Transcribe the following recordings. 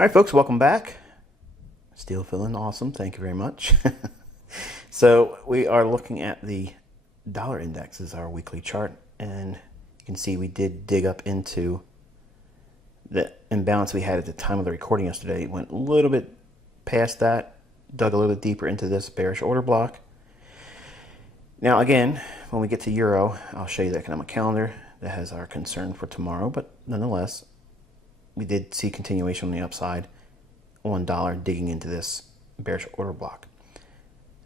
All right, folks, welcome back. Still feeling awesome. Thank you very much. So we are looking at the dollar index. This is our weekly chart, and you can see we did dig up into the imbalance we had at the time of the recording yesterday. It went a little bit past that, dug a little bit deeper into this bearish order block. Now again, when we get to euro, I'll show you the economic calendar that has our concern for tomorrow, but nonetheless, we did see continuation on the upside on dollar digging into this bearish order block.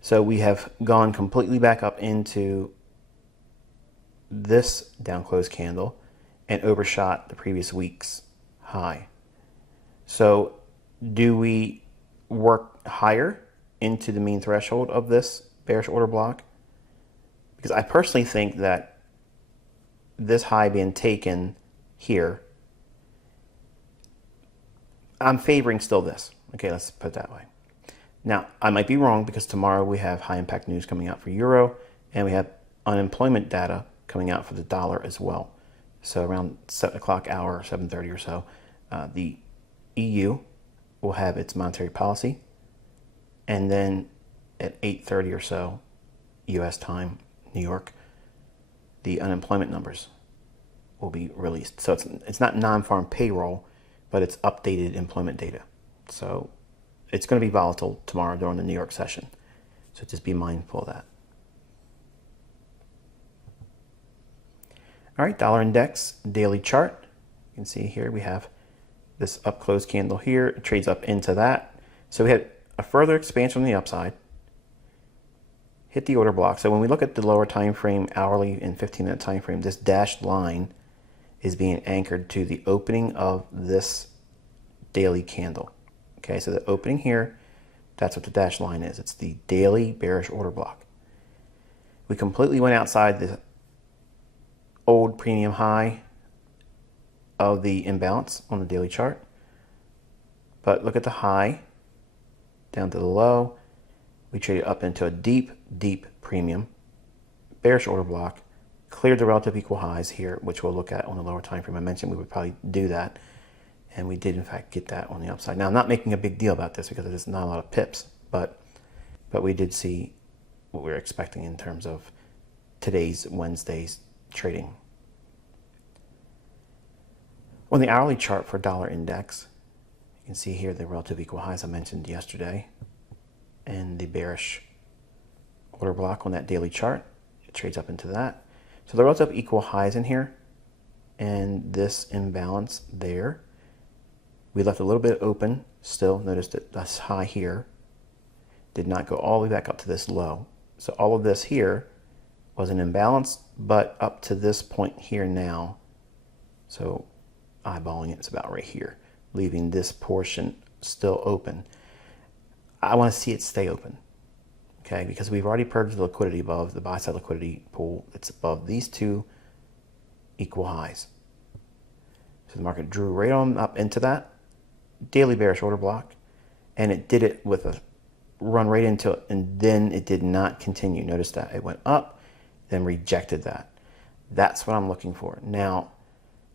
So we have gone completely back up into this down close candle and overshot the previous week's high. So do we work higher into the mean threshold of this bearish order block? Because I personally think that this high being taken here, I'm favoring still this. Okay, let's put it that way. Now, I might be wrong because tomorrow we have high impact news coming out for euro, and we have unemployment data coming out for the dollar as well. So around 7 o'clock hour, 7:30 or so, the EU will have its monetary policy, and then at 8:30 or so, U.S. time, New York, the unemployment numbers will be released. So it's not non-farm payroll, but it's updated employment data. So it's going to be volatile tomorrow during the New York session. So just be mindful of that. All right, dollar index daily chart. You can see here we have this up close candle here. It trades up into that. So we had a further expansion on the upside. Hit the order block. So when we look at the lower time frame, hourly and 15-minute time frame, this dashed line is being anchored to the opening of this daily candle. Okay, so the opening here, that's what the dashed line is. It's the daily bearish order block. We completely went outside the old premium high of the imbalance on the daily chart. But look at the high down to the low. We traded up into a deep, deep premium bearish order block, cleared the relative equal highs here, which we'll look at on the lower time frame. I mentioned we would probably do that. And we did, in fact, get that on the upside. Now, I'm not making a big deal about this because there's not a lot of pips, but we did see what we were expecting in terms of today's Wednesday's trading. On the hourly chart for dollar index, you can see here the relative equal highs I mentioned yesterday and the bearish order block on that daily chart. It trades up into that. So the relative equal highs in here and this imbalance there. We left a little bit open still. Notice that this high here did not go all the way back up to this low. So all of this here was an imbalance, but up to this point here now. So eyeballing it, it's about right here, leaving this portion still open. I want to see it stay open, okay? Because we've already purged the liquidity above the buy side liquidity pool. It's above these two equal highs. So the market drew right on up into that daily bearish order block, and it did it with a run right into it, and then it did not continue. Notice that it went up, then rejected that. That's what I'm looking for. Now,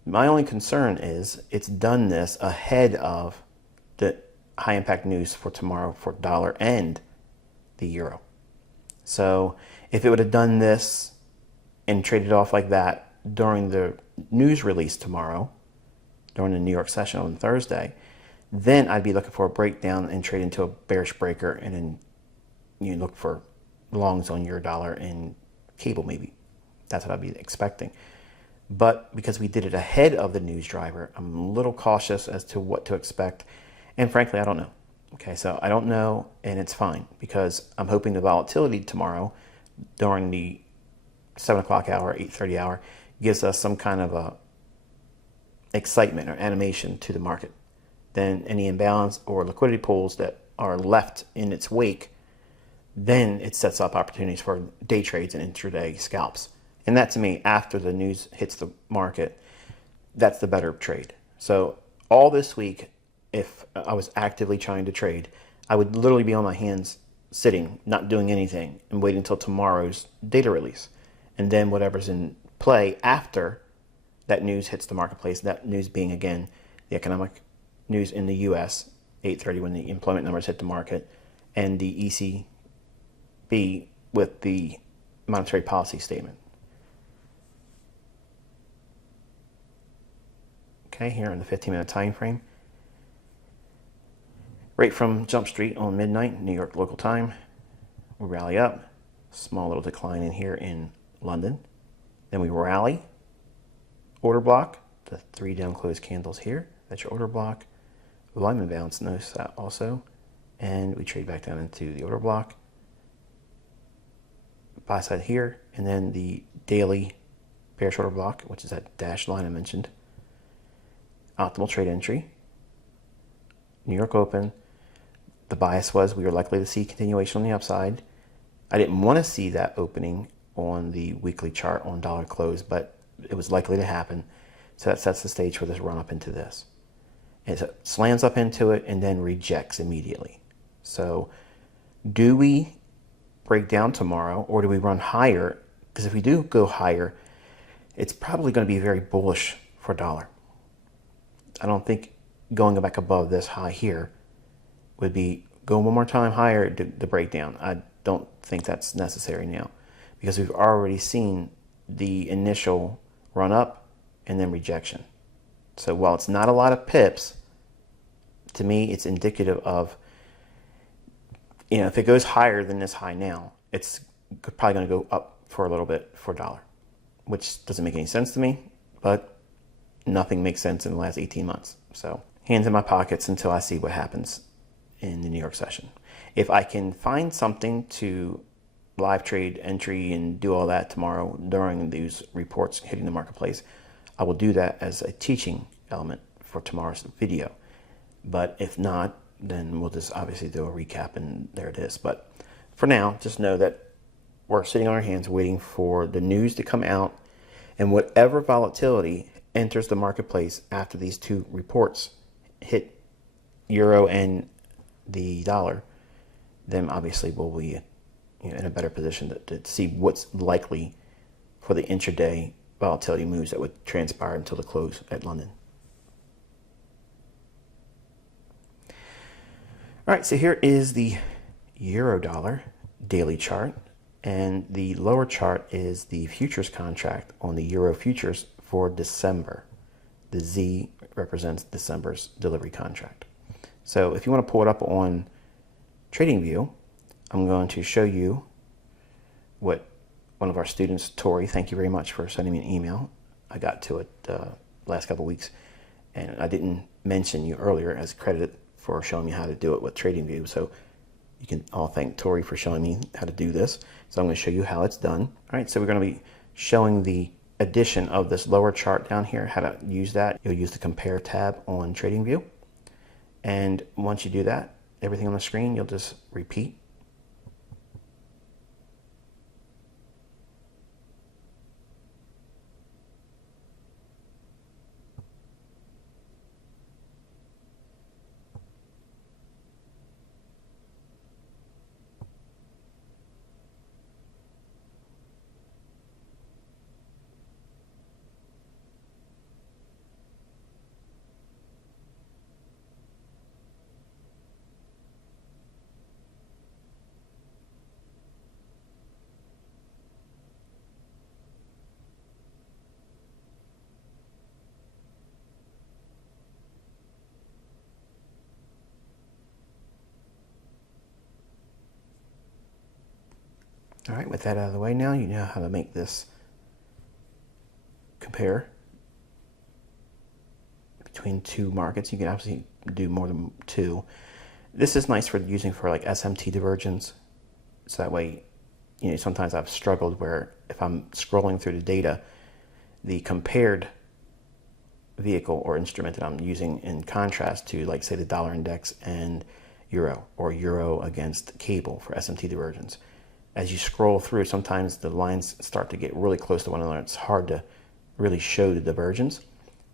my only concern is it's done this ahead of the high impact news for tomorrow for dollar and the euro. So if it would have done this and traded off like that during the news release tomorrow, during the New York session on Thursday, then I'd be looking for a breakdown and trade into a bearish breaker, and then you look for longs on your dollar and cable maybe. That's what I'd be expecting. But because we did it ahead of the news driver, I'm a little cautious as to what to expect. And frankly, I don't know. Okay, so I don't know, and it's fine because I'm hoping the volatility tomorrow during the 7 o'clock hour, 8:30 hour gives us some kind of a excitement or animation to the market. Then any imbalance or liquidity pools that are left in its wake, then it sets up opportunities for day trades and intraday scalps. And that, to me, after the news hits the market, that's the better trade. So all this week, if I was actively trying to trade, I would literally be on my hands sitting, not doing anything, and waiting until tomorrow's data release. And then whatever's in play after that news hits the marketplace, that news being, again, the economic news in the U.S., 8:30 when the employment numbers hit the market, and the ECB with the monetary policy statement. Okay, here in the 15-minute time frame. Right from Jump Street on midnight, New York local time, we rally up. Small little decline in here in London. Then we rally. Order block, the 3 down closed candles here. That's your order block. Volume imbalance, notice that also. And we trade back down into the order block. Buy side here, and then the daily bearish order block, which is that dashed line I mentioned. Optimal trade entry. New York open. The bias was we were likely to see continuation on the upside. I didn't want to see that opening on the weekly chart on dollar close, but it was likely to happen. So that sets the stage for this run up into this. It slams up into it and then rejects immediately. So do we break down tomorrow, or do we run higher? Because if we do go higher, it's probably going to be very bullish for dollar. I don't think going back above this high here would be go one more time higher to break down. I don't think that's necessary now, because we've already seen the initial run up and then rejection. So while it's not a lot of pips, to me it's indicative of, if it goes higher than this high now, it's probably going to go up for a little bit for dollar, which doesn't make any sense to me, but nothing makes sense in the last 18 months. So hands in my pockets until I see what happens in the New York session. If I can find something to live trade entry and do all that tomorrow during these reports hitting the marketplace, I will do that as a teaching element for tomorrow's video. But if not, then we'll just obviously do a recap and there it is. But for now, just know that we're sitting on our hands waiting for the news to come out, and whatever volatility enters the marketplace after these 2 reports hit euro and the dollar, then obviously we'll be in a better position to see what's likely for the intraday volatility moves that would transpire until the close at London. All right, so here is the euro dollar daily chart, and the lower chart is the futures contract on the euro futures for December. The Z represents December's delivery contract. So if you want to pull it up on TradingView, I'm going to show you what one of our students, Tori, thank you very much for sending me an email. I got to it last couple of weeks, and I didn't mention you earlier as credit for showing me how to do it with TradingView. So you can all thank Tori for showing me how to do this. So I'm going to show you how it's done. All right, so we're going to be showing the addition of this lower chart down here, how to use that. You'll use the compare tab on TradingView. And once you do that, everything on the screen, you'll just repeat. All right, with that out of the way now, you know how to make this compare between 2 markets. You can obviously do more than 2. This is nice for using for like SMT divergence. So that way, sometimes I've struggled where if I'm scrolling through the data, the compared vehicle or instrument that I'm using in contrast to, like, say, the dollar index and euro, or euro against cable for SMT divergence. As you scroll through, sometimes the lines start to get really close to one another. It's hard to really show the divergence.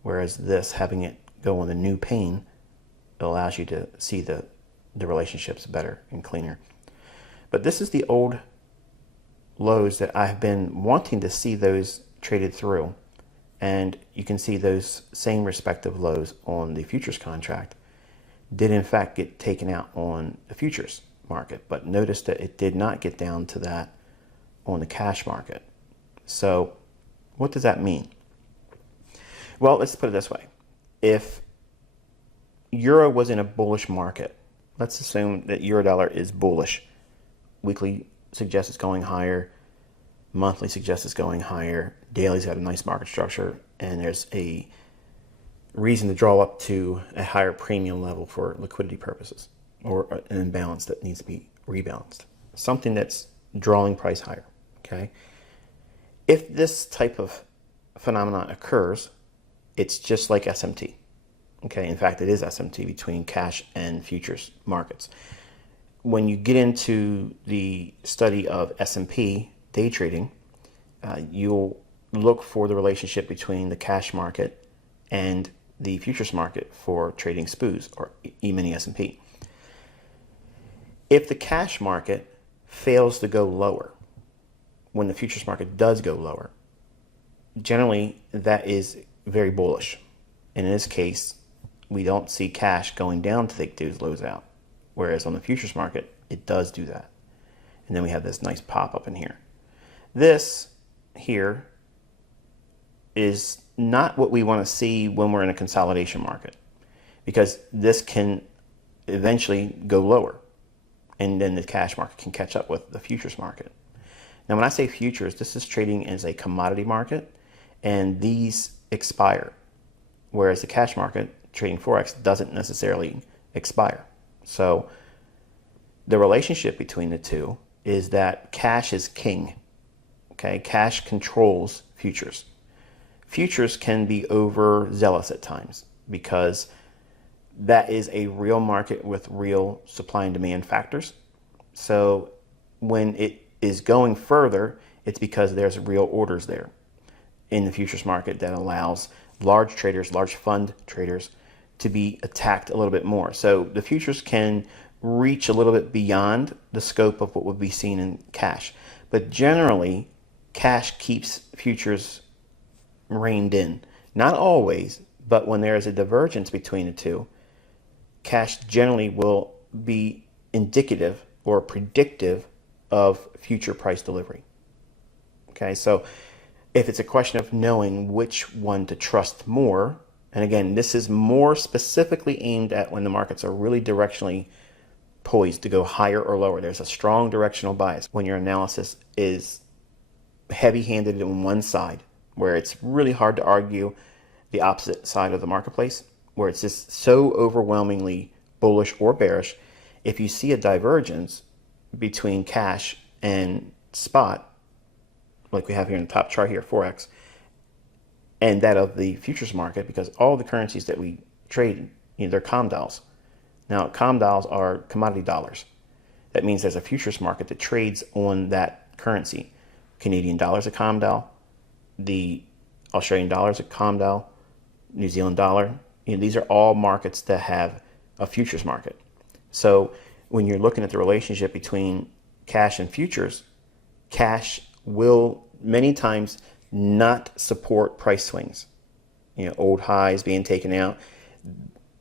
Whereas this, having it go on the new pane, it allows you to see the relationships better and cleaner. But this is the old lows that I've been wanting to see those traded through. And you can see those same respective lows on the futures contract. did in fact get taken out on the futures market, but notice that it did not get down to that on the cash market. So what does that mean? Well, let's put it this way. If euro was in a bullish market, let's assume that euro dollar is bullish. Weekly suggests it's going higher. Monthly suggests it's going higher. Daily's got a nice market structure, and there's a reason to draw up to a higher premium level for liquidity purposes, or an imbalance that needs to be rebalanced. Something that's drawing price higher, okay? If this type of phenomenon occurs, it's just like SMT, okay? In fact, it is SMT between cash and futures markets. When you get into the study of S&P day trading, you'll look for the relationship between the cash market and the futures market for trading SPOOs or E-mini S&P. If the cash market fails to go lower when the futures market does go lower, generally that is very bullish. And in this case, we don't see cash going down to take those lows out, whereas on the futures market, it does do that. And then we have this nice pop up in here. This here is not what we want to see when we're in a consolidation market, because this can eventually go lower, and then the cash market can catch up with the futures market. Now, when I say futures, this is trading as a commodity market, and these expire, whereas the cash market, trading Forex, doesn't necessarily expire. So the relationship between the two is that cash is king. Okay, cash controls futures. Futures can be overzealous at times because that is a real market with real supply and demand factors. So when it is going further, it's because there's real orders there in the futures market that allows large traders, large fund traders, to be attacked a little bit more. So the futures can reach a little bit beyond the scope of what would be seen in cash. But generally, cash keeps futures reined in. Not always, but when there is a divergence between the two, cash generally will be indicative or predictive of future price delivery. Okay, so if it's a question of knowing which one to trust more, and again, this is more specifically aimed at when the markets are really directionally poised to go higher or lower. There's a strong directional bias when your analysis is heavy-handed on one side, where it's really hard to argue the opposite side of the marketplace, where it's just so overwhelmingly bullish or bearish. If you see a divergence between cash and spot, like we have here in the top chart here, Forex, and that of the futures market, because all the currencies that we trade, they're COMDOLs. Now, COMDOLs are commodity dollars. That means there's a futures market that trades on that currency. Canadian dollar is a COMDOL. The Australian dollar is a COMDOL. New Zealand dollar. These are all markets that have a futures market. So when you're looking at the relationship between cash and futures, cash will many times not support price swings. Old highs being taken out,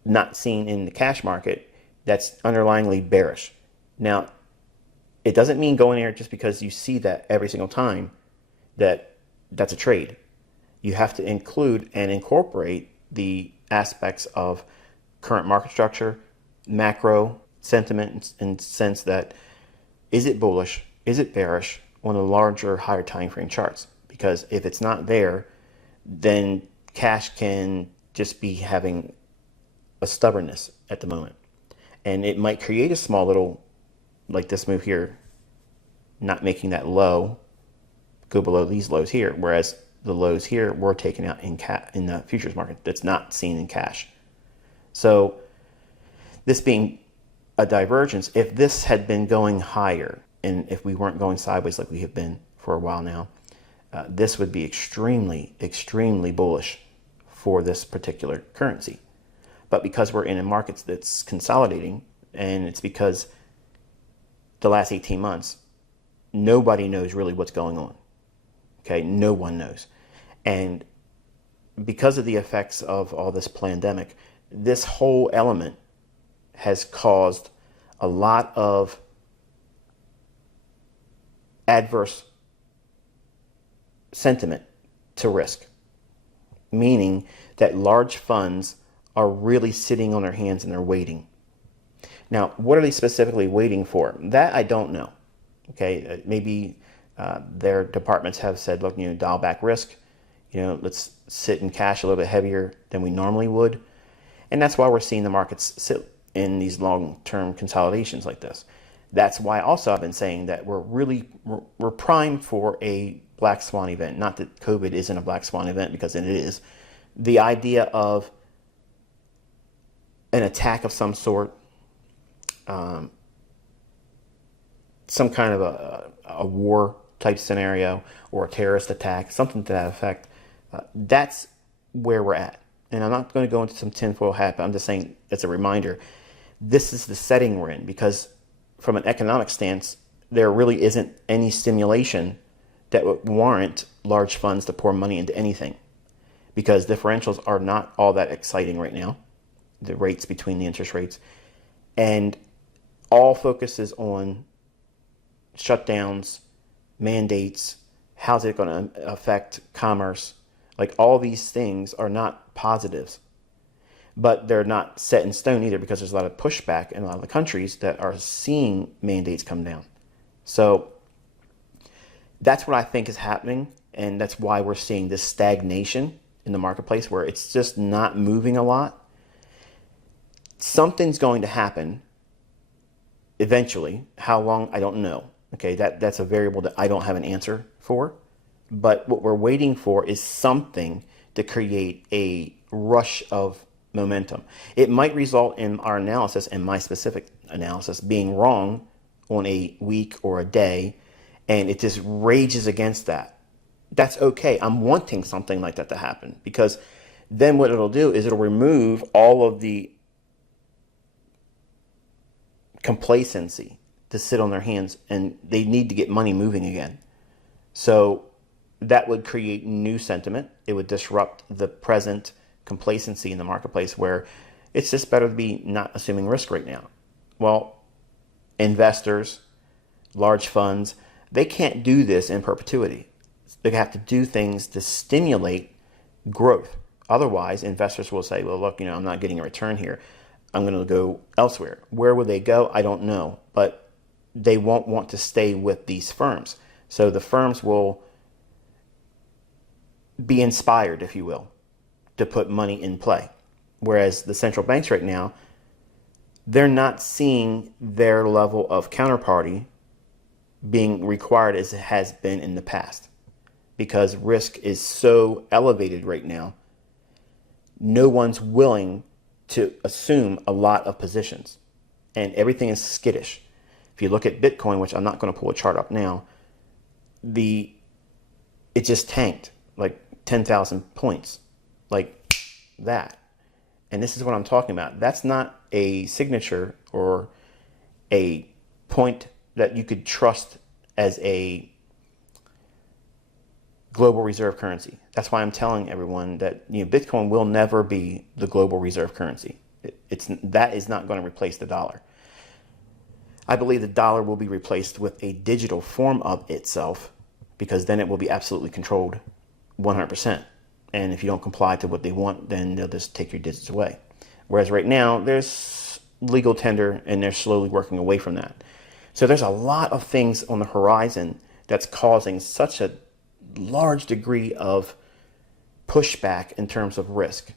not seen in the cash market, that's underlyingly bearish. Now, it doesn't mean going there just because you see that every single time that's a trade. You have to include and incorporate the aspects of current market structure, macro sentiment, in the sense that is it bullish, is it bearish on the larger, higher time frame charts? Because if it's not there, then cash can just be having a stubbornness at the moment. And it might create a small little, like this move here, not making that low go below these lows here, whereas the lows here were taken out in the futures market. That's not seen in cash. So this being a divergence, if this had been going higher, and if we weren't going sideways like we have been for a while now, this would be extremely, extremely bullish for this particular currency. But because we're in a market that's consolidating, and it's because the last 18 months, nobody knows really what's going on. Okay, no one knows. And because of the effects of all this pandemic, this whole element has caused a lot of adverse sentiment to risk, meaning that large funds are really sitting on their hands and they're waiting. Now, what are they specifically waiting for? That I don't know. Okay, maybe their departments have said, look, dial back risk. Let's sit in cash a little bit heavier than we normally would. And that's why we're seeing the markets sit in these long-term consolidations like this. That's why also I've been saying that we're primed for a black swan event. Not that COVID isn't a black swan event, because it is. The idea of an attack of some sort, some kind of a war type scenario, or a terrorist attack, something to that effect, that's where we're at. And I'm not going to go into some tinfoil hat, but I'm just saying, as a reminder, this is the setting we're in, because from an economic stance, there really isn't any stimulation that would warrant large funds to pour money into anything, because differentials are not all that exciting right now, the rates between the interest rates, and all focus is on shutdowns, mandates, how's it going to affect commerce. Like, all these things are not positives, but they're not set in stone either, because there's a lot of pushback in a lot of the countries that are seeing mandates come down. So that's what I think is happening, and that's why we're seeing this stagnation in the marketplace, where it's just not moving a lot. Something's going to happen eventually. How long, I don't know. Okay, that's a variable that I don't have an answer for. But what we're waiting for is something to create a rush of momentum. It might result in our analysis, and my specific analysis, being wrong on a week or a day, and it just rages against that. That's okay. I'm wanting something like that to happen, because then what it'll do is it'll remove all of the complacency to sit on their hands, and they need to get money moving again. So that would create new sentiment. It would disrupt the present complacency in the marketplace, where it's just better to be not assuming risk right now. Well, investors, large funds, they can't do this in perpetuity. They have to do things to stimulate growth. Otherwise, investors will say, well, look, I'm not getting a return here. I'm going to go elsewhere. Where will they go? I don't know. But they won't want to stay with these firms. So the firms will be inspired, if you will, to put money in play. Whereas the central banks right now, they're not seeing their level of counterparty being required as it has been in the past, because risk is so elevated right now. No one's willing to assume a lot of positions, and everything is skittish. If you look at Bitcoin, which I'm not going to pull a chart up now, it just tanked like 10,000 points, like that. And this is what I'm talking about. That's not a signature or a point that you could trust as a global reserve currency. That's why I'm telling everyone that Bitcoin will never be the global reserve currency. That is not going to replace the dollar. I believe the dollar will be replaced with a digital form of itself, because then it will be absolutely controlled 100%. And if you don't comply to what they want, then they'll just take your digits away. Whereas right now, there's legal tender, and they're slowly working away from that. So there's a lot of things on the horizon that's causing such a large degree of pushback in terms of risk.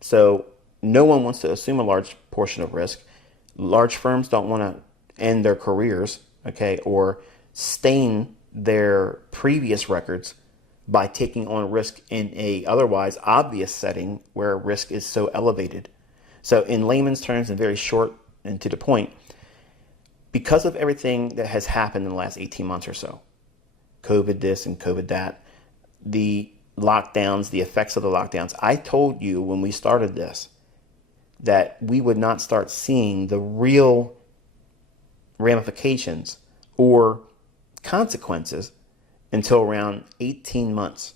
So no one wants to assume a large portion of risk. Large firms don't want to end their careers, okay, or stain their previous records by taking on risk in a otherwise obvious setting where risk is so elevated. So in layman's terms, and very short and to the point, because of everything that has happened in the last 18 months or so, COVID this and COVID that, the lockdowns, the effects of the lockdowns, I told you when we started this that we would not start seeing the real ramifications or consequences until around 18 months.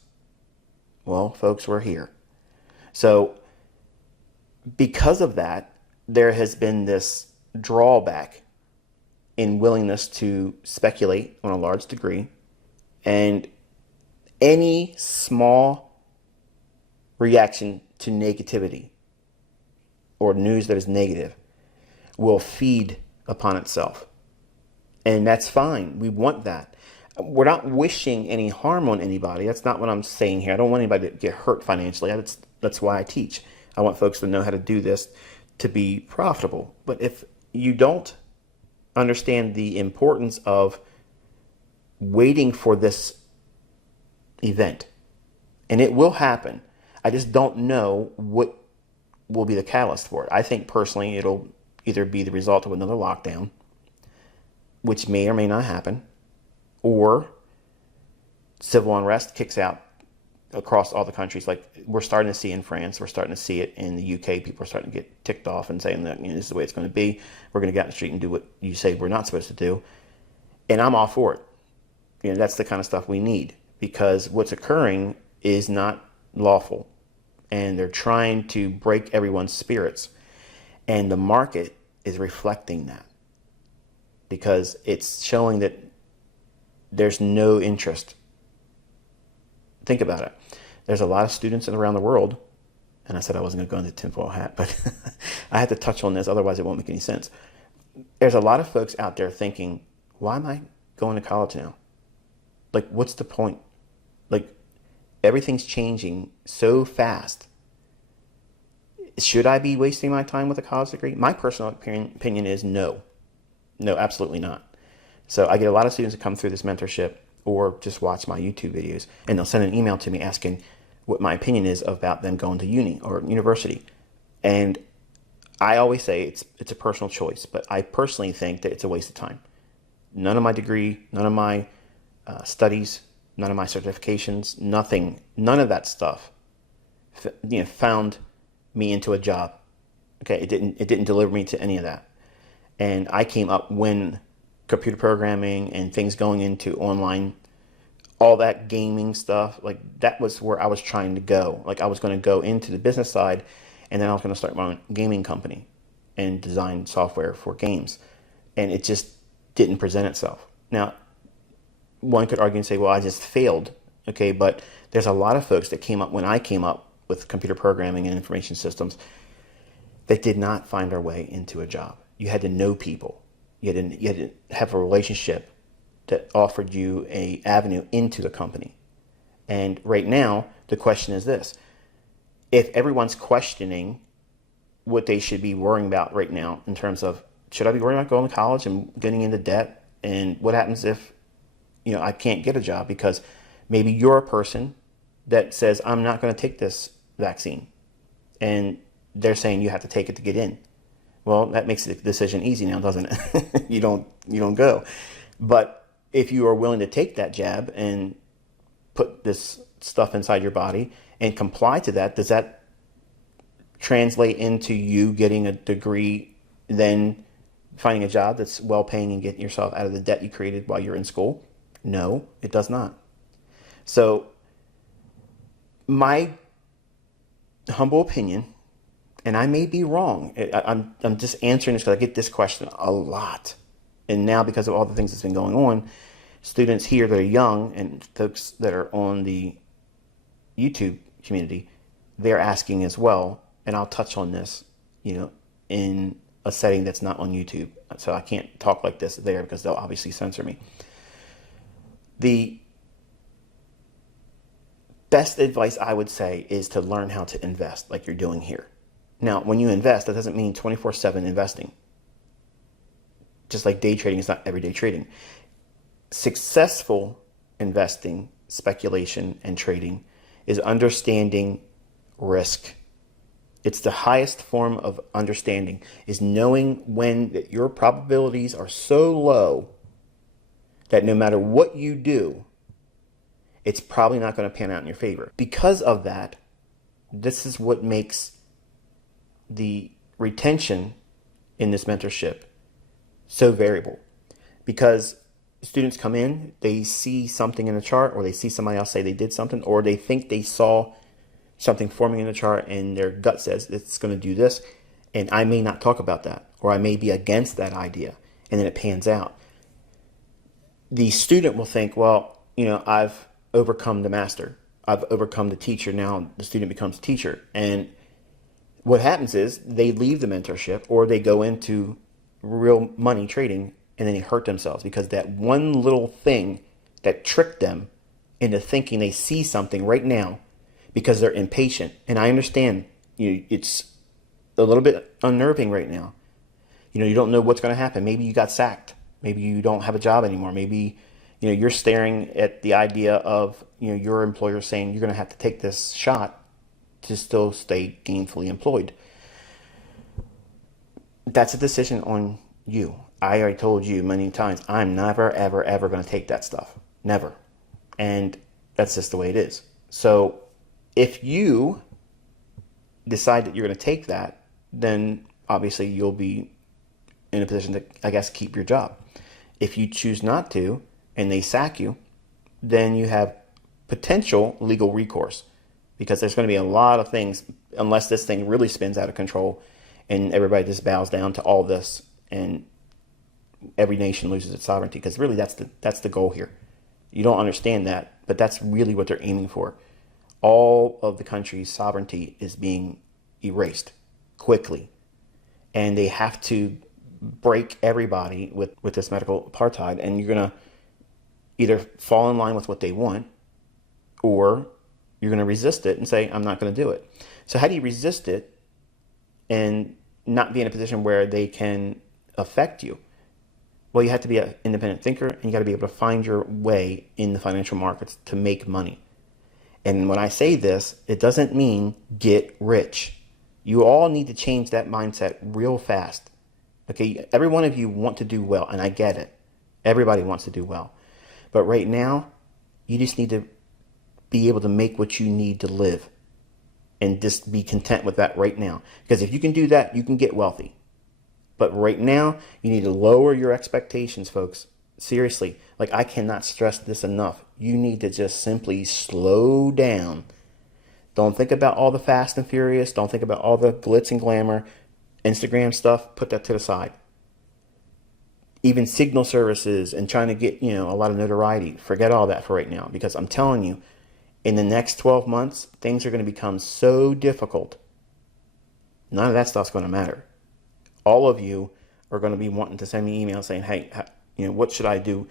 Well, folks, we're here. So because of that, there has been this drawback in willingness to speculate on a large degree, and any small reaction to negativity or news that is negative will feed upon itself. And that's fine. We want that. We're not wishing any harm on anybody. That's not what I'm saying here. I don't want anybody to get hurt financially. That's why I teach. I want folks to know how to do this to be profitable. But if you don't understand the importance of waiting for this event, and it will happen, I just don't know what will be the catalyst for it. I think personally it'll either be the result of another lockdown, which may or may not happen, or civil unrest kicks out across all the countries. Like we're starting to see in France, we're starting to see it in the UK. People are starting to get ticked off and saying that, this is the way it's going to be. We're going to get out in the street and do what you say we're not supposed to do. And I'm all for it. That's the kind of stuff we need, because what's occurring is not lawful. And they're trying to break everyone's spirits. And the market is reflecting that, because it's showing that there's no interest. Think about it. There's a lot of students around the world, and I said I wasn't going to go into the tinfoil hat, but I had to touch on this, otherwise it won't make any sense. There's a lot of folks out there thinking, why am I going to college now? Like, what's the point? Like, everything's changing so fast. Should I be wasting my time with a college degree? My personal opinion is no. No, absolutely not. So I get a lot of students that come through this mentorship or just watch my YouTube videos, and they'll send an email to me asking what my opinion is about them going to uni or university. And I always say it's a personal choice, but I personally think that it's a waste of time. None of my degree, none of my studies, none of my certifications, none of that stuff found me into a job. Okay, it didn't deliver me to any of that. And I came up when computer programming and things going into online, all that gaming stuff, like that was where I was trying to go. Like I was going to go into the business side, and then I was going to start my own gaming company and design software for games. And it just didn't present itself. Now, one could argue and say, well, I just failed. Okay, but there's a lot of folks that came up when I came up with computer programming and information systems that did not find our way into a job. You had to know people. You had to have a relationship that offered you an avenue into the company. And right now, the question is this. If everyone's questioning what they should be worrying about right now in terms of, should I be worrying about going to college and getting into debt? And what happens if, I can't get a job because maybe you're a person that says, I'm not going to take this vaccine. And they're saying you have to take it to get in. Well, that makes the decision easy now, doesn't it? You don't go. But if you are willing to take that jab and put this stuff inside your body and comply to that, does that translate into you getting a degree, then finding a job that's well paying and getting yourself out of the debt you created while you're in school? No, it does not. So my humble opinion, and I may be wrong. I'm just answering this because I get this question a lot. And now because of all the things that's been going on, students here that are young and folks that are on the YouTube community, they're asking as well. And I'll touch on this, in a setting that's not on YouTube. So I can't talk like this there because they'll obviously censor me. The best advice I would say is to learn how to invest like you're doing here. Now, when you invest, that doesn't mean 24/7 investing. Just like day trading is not everyday trading. Successful investing, speculation, and trading is understanding risk. It's the highest form of understanding, is knowing when that your probabilities are so low that no matter what you do, it's probably not going to pan out in your favor. Because of that, this is what makes the retention in this mentorship so variable. Because students come in, they see something in the chart, or they see somebody else say they did something, or they think they saw something forming in the chart and their gut says it's going to do this, And I may not talk about that, or I may be against that idea, and then it pans out. The student will think, well, I've overcome the master. I've overcome the teacher. Now the student becomes a teacher. And what happens is they leave the mentorship or they go into real money trading, and then they hurt themselves because that one little thing that tricked them into thinking they see something right now because they're impatient. And I understand it's a little bit unnerving right now. You don't know what's going to happen. Maybe you got sacked. Maybe you don't have a job anymore. Maybe you're staring at the idea of your employer saying you're going to have to take this shot to still stay gainfully employed. That's a decision on you. I already told you many times, I'm never, ever, ever going to take that stuff. Never. And that's just the way it is. So if you decide that you're going to take that, then obviously you'll be in a position to, I guess, keep your job. If you choose not to and they sack you, then you have potential legal recourse, because there's going to be a lot of things, unless this thing really spins out of control and everybody just bows down to all this and every nation loses its sovereignty, because really that's the goal here. You don't understand that, but that's really what they're aiming for. All of the country's sovereignty is being erased quickly, and they have to break everybody with this medical apartheid, and you're going to either fall in line with what they want, or you're going to resist it and say, I'm not going to do it. So how do you resist it and not be in a position where they can affect you? Well, you have to be an independent thinker, and you got to be able to find your way in the financial markets to make money. And when I say this, it doesn't mean get rich. You all need to change that mindset real fast. Okay, every one of you want to do well, and I get it. Everybody wants to do well. But right now, you just need to be able to make what you need to live, and just be content with that right now. Because if you can do that, you can get wealthy. But right now, you need to lower your expectations, folks. Seriously, like, I cannot stress this enough. You need to just simply slow down. Don't think about all the fast and furious. Don't think about all the glitz and glamour, Instagram stuff. Put that to the side. Even signal services and trying to get, a lot of notoriety. Forget all that for right now, because I'm telling you, in the next 12 months, things are going to become so difficult. None of that stuff's going to matter. All of you are going to be wanting to send me emails saying, hey, what should I do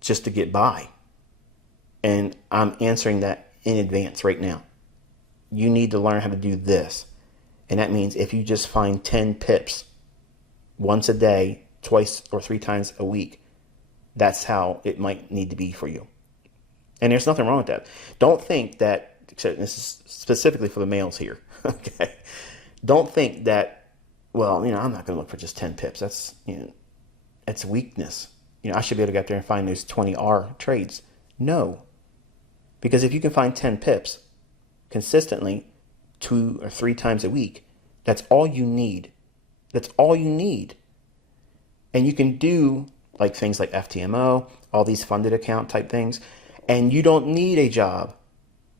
just to get by? And I'm answering that in advance right now. You need to learn how to do this. And that means if you just find 10 pips once a day, twice or 3 times a week, that's how it might need to be for you. And there's nothing wrong with that. Don't think that, except this is specifically for the males here, okay? Don't think that, well, I'm not going to look for just 10 pips. That's, it's weakness. I should be able to get up there and find those 20R trades. No. Because if you can find 10 pips consistently 2 or 3 times a week, that's all you need. That's all you need. And you can do things like FTMO, all these funded account type things, and you don't need a job.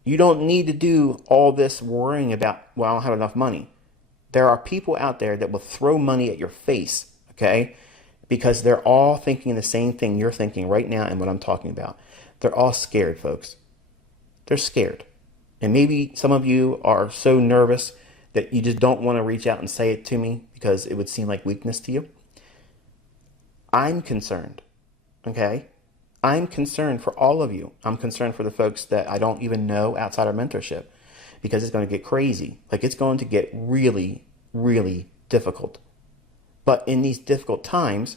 You don't need to do all this worrying about, well, I don't have enough money. There are people out there that will throw money at your face, okay? Because they're all thinking the same thing you're thinking right now and what I'm talking about. They're all scared, folks. They're scared. And maybe some of you are so nervous that you just don't want to reach out and say it to me because it would seem like weakness to you. I'm concerned, okay? I'm concerned for all of you. I'm concerned for the folks that I don't even know outside our mentorship, because it's going to get crazy. It's going to get really, really difficult. But in these difficult times,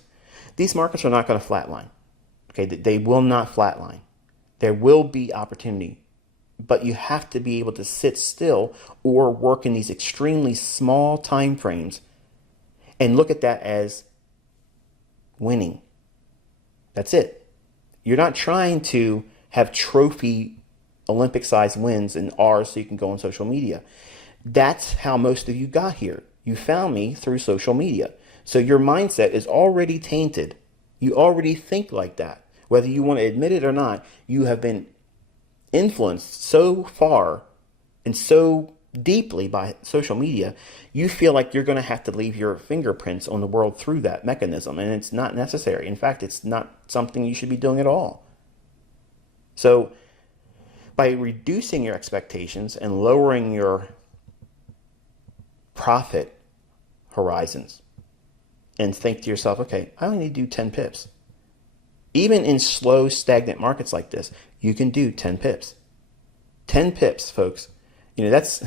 these markets are not going to flatline. Okay, they will not flatline. There will be opportunity, but you have to be able to sit still or work in these extremely small time frames and look at that as winning. That's it. You're not trying to have trophy Olympic-sized wins in R's so you can go on social media. That's how most of you got here. You found me through social media. So your mindset is already tainted. You already think like that. Whether you want to admit it or not, you have been influenced so far and so deeply by social media, you feel like you're going to have to leave your fingerprints on the world through that mechanism, and it's not necessary. In fact, it's not something you should be doing at all. So by reducing your expectations and lowering your profit horizons, and think to yourself, okay, I only need to do 10 pips. Even in slow, stagnant markets like this, you can do 10 pips. 10 pips, folks. That's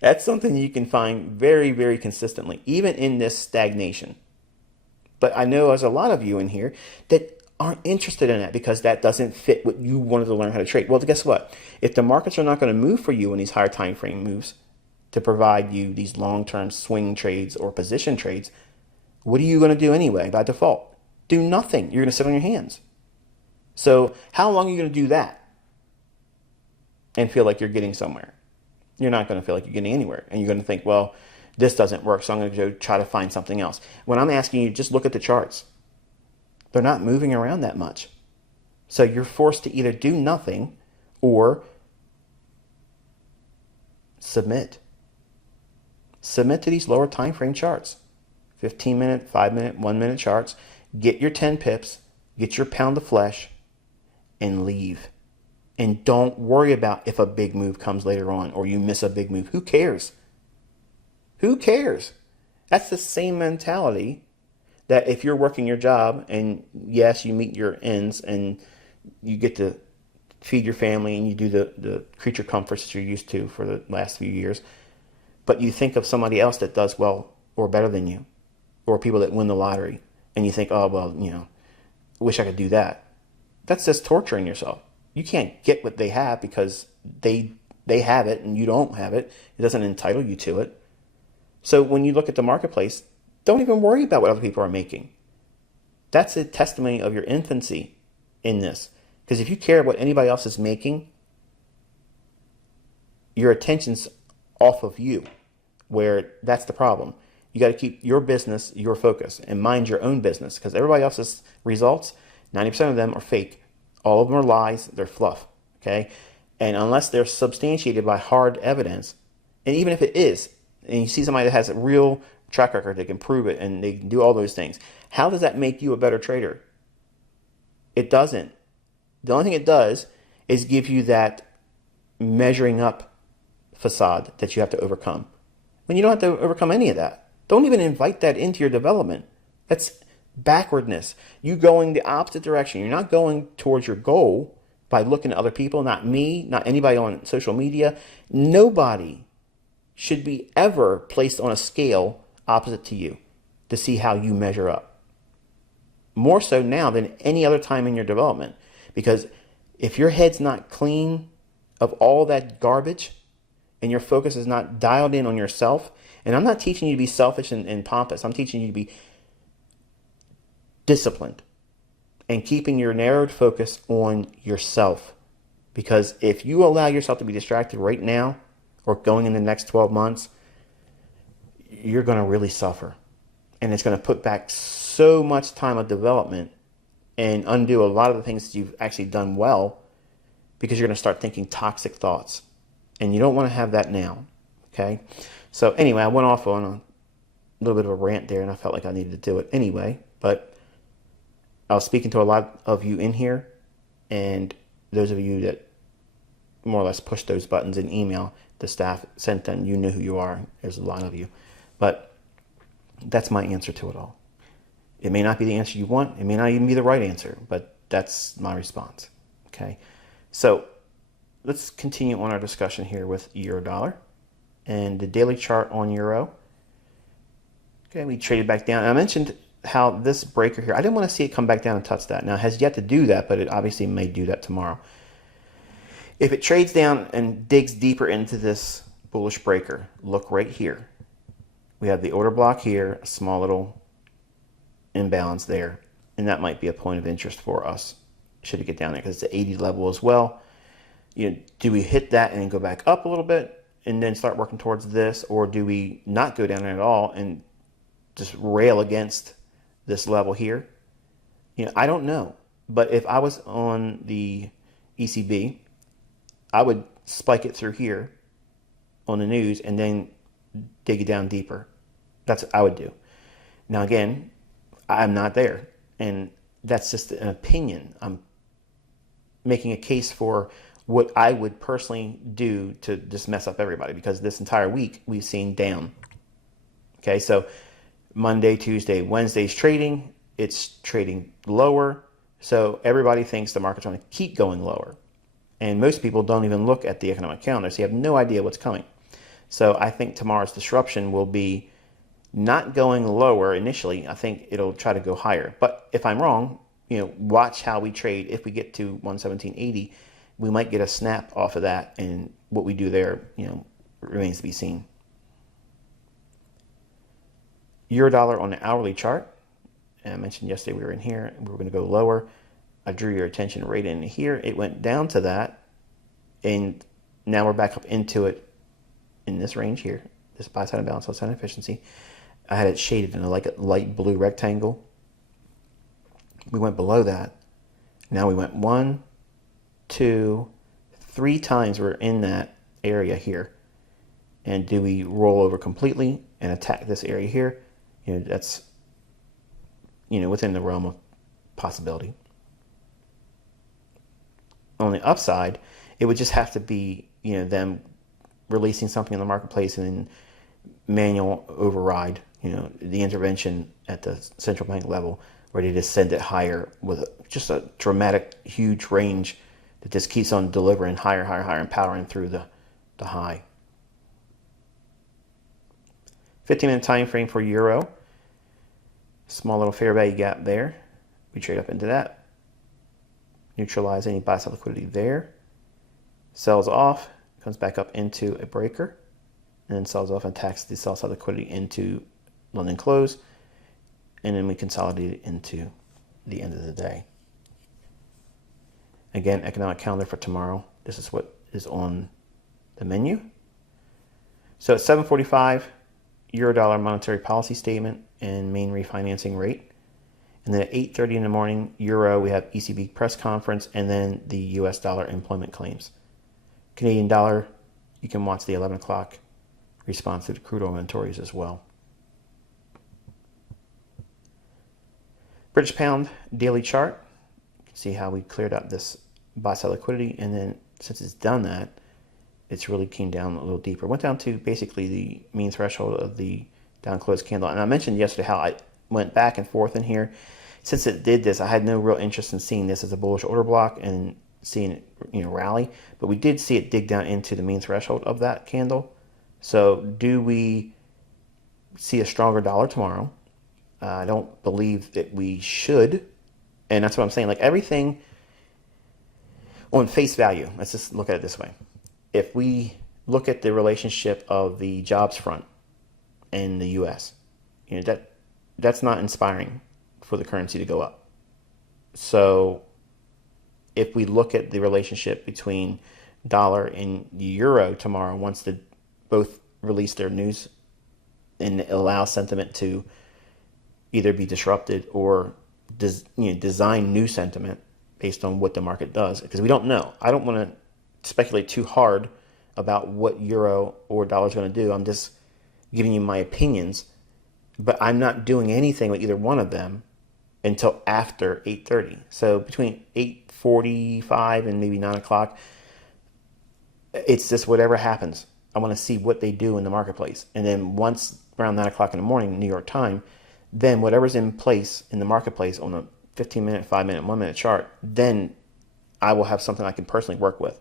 that's something you can find very, very consistently, even in this stagnation. But I know there's a lot of you in here that aren't interested in that because that doesn't fit what you wanted to learn how to trade. Well, guess what? If the markets are not going to move for you in these higher time frame moves to provide you these long-term swing trades or position trades, what are you going to do anyway by default? Do nothing. You're going to sit on your hands. So how long are you going to do that and feel like you're getting somewhere? You're not going to feel like you're getting anywhere. And you're going to think, well, this doesn't work, so I'm going to go try to find something else. When I'm asking you, just look at the charts. They're not moving around that much. So you're forced to either do nothing or submit. Submit to these lower time frame charts. 15-minute, 5-minute, 1-minute charts. Get your 10 pips, get your pound of flesh, and leave. And don't worry about if a big move comes later on or you miss a big move. Who cares? Who cares? That's the same mentality that if you're working your job and yes, you meet your ends and you get to feed your family and you do the creature comforts that you're used to for the last few years, but you think of somebody else that does well or better than you, or people that win the lottery, and you think, oh, well, wish I could do that. That's just torturing yourself. You can't get what they have because they have it and you don't have it. It doesn't entitle you to it. So when you look at the marketplace, don't even worry about what other people are making. That's a testimony of your infancy in this. Because if you care what anybody else is making, your attention's off of you, where that's the problem. You got to keep your business your focus and mind your own business, because everybody else's results, 90% of them are fake. All of them are lies. They're fluff. Okay? And unless they're substantiated by hard evidence, and even if it is, and you see somebody that has a real track record, they can prove it and they can do all those things, how does that make you a better trader? It doesn't. The only thing it does is give you that measuring up facade that you have to overcome. When you don't have to overcome any of that. Don't even invite that into your development. That's backwardness. You going the opposite direction. You're not going towards your goal by looking at other people, not me, not anybody on social media. Nobody should be ever placed on a scale opposite to you to see how you measure up. More so now than any other time in your development. Because if your head's not clean of all that garbage and your focus is not dialed in on yourself, and I'm not teaching you to be selfish and pompous. I'm teaching you to be disciplined and keeping your narrowed focus on yourself. Because if you allow yourself to be distracted right now or going in the next 12 months, you're going to really suffer. And it's going to put back so much time of development and undo a lot of the things that you've actually done well, because you're going to start thinking toxic thoughts. And you don't want to have that now. Okay? So anyway, I went off on a little bit of a rant there, and I felt like I needed to do it anyway. But I was speaking to a lot of you in here, and those of you that more or less pushed those buttons in email, the staff sent them, you know who you are. There's a lot of you. But that's my answer to it all. It may not be the answer you want. It may not even be the right answer, but that's my response. Okay? So let's continue on our discussion here with euro dollar and the daily chart on euro. Okay, we traded back down. And I mentioned how this breaker here, I didn't want to see it come back down and touch that. Now, it has yet to do that, but it obviously may do that tomorrow. If it trades down and digs deeper into this bullish breaker, look right here. We have the order block here, a small little imbalance there, and that might be a point of interest for us should it get down there, because it's the 80 level as well. Do we hit that and then go back up a little bit and then start working towards this, or do we not go down there at all and just rail against this level here? I don't know. But if I was on the ECB, I would spike it through here on the news and then dig it down deeper. That's what I would do. Now, again, I'm not there, and that's just an opinion. I'm making a case for what I would personally do to just mess up everybody, because this entire week we've seen down. Okay, so Monday, Tuesday, Wednesday's trading, it's trading lower. So everybody thinks the market's going to keep going lower. And most people don't even look at the economic calendar, so you have no idea what's coming. So I think tomorrow's disruption will be not going lower initially. I think it'll try to go higher. But if I'm wrong, watch how we trade. If we get to 117.80, we might get a snap off of that, and what we do there, remains to be seen. Euro dollar on the hourly chart. I mentioned yesterday we were in here, and we were going to go lower. I drew your attention right in here. It went down to that, and now we're back up into it in this range here. This buy side imbalance, sell side efficiency. I had it shaded in a light blue rectangle. We went below that. Now we went 1, 2, 3 times we're in that area here. And do we roll over completely and attack this area here? That's within the realm of possibility. On the upside, it would just have to be them releasing something in the marketplace and then manual override, the intervention at the central bank level, where they just send it higher with just a dramatic, huge range that just keeps on delivering higher, higher, higher, and powering through the high. 15-minute time frame for euro. Small little fair value gap there. We trade up into that. Neutralize any buy side liquidity there. Sells off, comes back up into a breaker, and then sells off and attacks the sell side liquidity into London close, and then we consolidate it into the end of the day. Again, economic calendar for tomorrow. This is what is on the menu. So at 7:45, euro dollar monetary policy statement and main refinancing rate. And then at 8:30 in the morning, euro, we have ECB press conference, and then the US dollar employment claims. Canadian dollar, you can watch the 11 o'clock response to the crude oil inventories as well. British pound daily chart. You can see how we cleared up this buy side liquidity, and then since it's done that, it's really came down a little deeper. Went down to basically the mean threshold of the down close candle. And I mentioned yesterday how I went back and forth in here. Since it did this, I had no real interest in seeing this as a bullish order block and seeing it rally, but we did see it dig down into the mean threshold of that candle. So do we see a stronger dollar tomorrow? I don't believe that we should, and that's what I'm saying. Like everything on face value, let's just look at it this way. If we look at the relationship of the jobs front in the U.S., that's not inspiring for the currency to go up. So if we look at the relationship between dollar and euro tomorrow, once they both release their news and allow sentiment to either be disrupted or design new sentiment based on what the market does, because we don't know. I don't want to speculate too hard about what euro or dollar is going to do. I'm just giving you my opinions, but I'm not doing anything with either one of them until after 8:30. So between 8:45 and maybe 9 o'clock, it's just whatever happens. I want to see what they do in the marketplace. And then once around 9 o'clock in the morning, New York time, then whatever's in place in the marketplace on a 15-minute, 5-minute, 1-minute chart, then I will have something I can personally work with.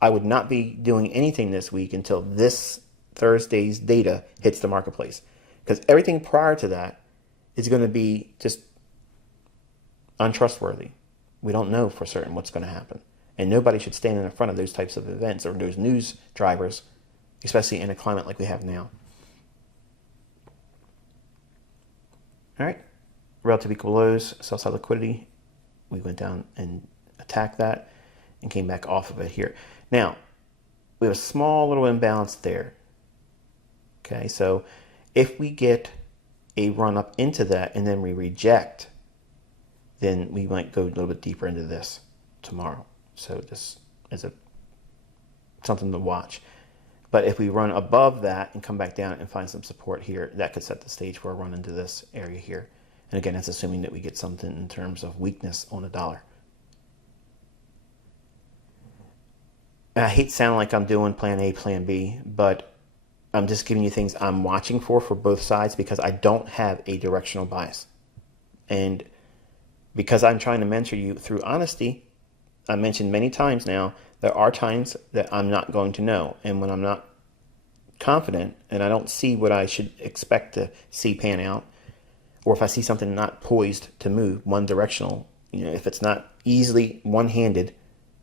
I would not be doing anything this week until this Thursday's data hits the marketplace, because everything prior to that is going to be just untrustworthy. We don't know for certain what's going to happen, and nobody should stand in front of those types of events or those news drivers, especially in a climate like we have now. All right, relative equal lows, sell side liquidity. We went down and attacked that and came back off of it here. Now, we have a small little imbalance there. Okay, so if we get a run up into that and then we reject, then we might go a little bit deeper into this tomorrow. So this is something to watch. But if we run above that and come back down and find some support here, that could set the stage for a run into this area here. And again, that's assuming that we get something in terms of weakness on the dollar. And I hate sounding like I'm doing plan A, plan B, but I'm just giving you things I'm watching for both sides because I don't have a directional bias. And because I'm trying to mentor you through honesty, I mentioned many times now, there are times that I'm not going to know. And when I'm not confident and I don't see what I should expect to see pan out, or if I see something not poised to move one directional, if it's not easily one-handed,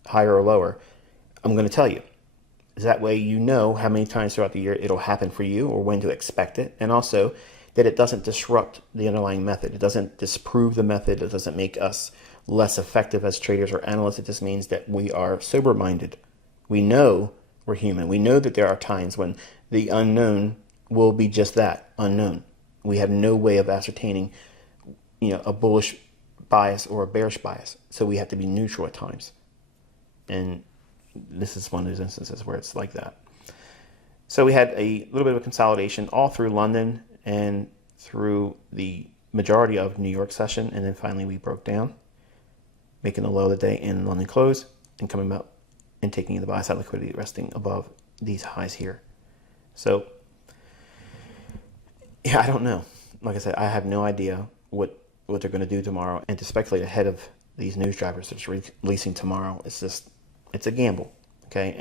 higher or lower, I'm going to tell you. That way you know how many times throughout the year it'll happen for you or when to expect it. And also that it doesn't disrupt the underlying method. It doesn't disprove the method. It doesn't make us less effective as traders or analysts. It just means that we are sober-minded. We know we're human. We know that there are times when the unknown will be just that, unknown. We have no way of ascertaining, a bullish bias or a bearish bias. So we have to be neutral at times. And this is one of those instances where it's like that. So we had a little bit of a consolidation all through London and through the majority of New York session. And then finally we broke down, making the low of the day in London close and coming up and taking the buy side liquidity resting above these highs here. So yeah, I don't know. Like I said, I have no idea what they're going to do tomorrow. And to speculate ahead of these news drivers that's releasing tomorrow, it's a gamble. Okay.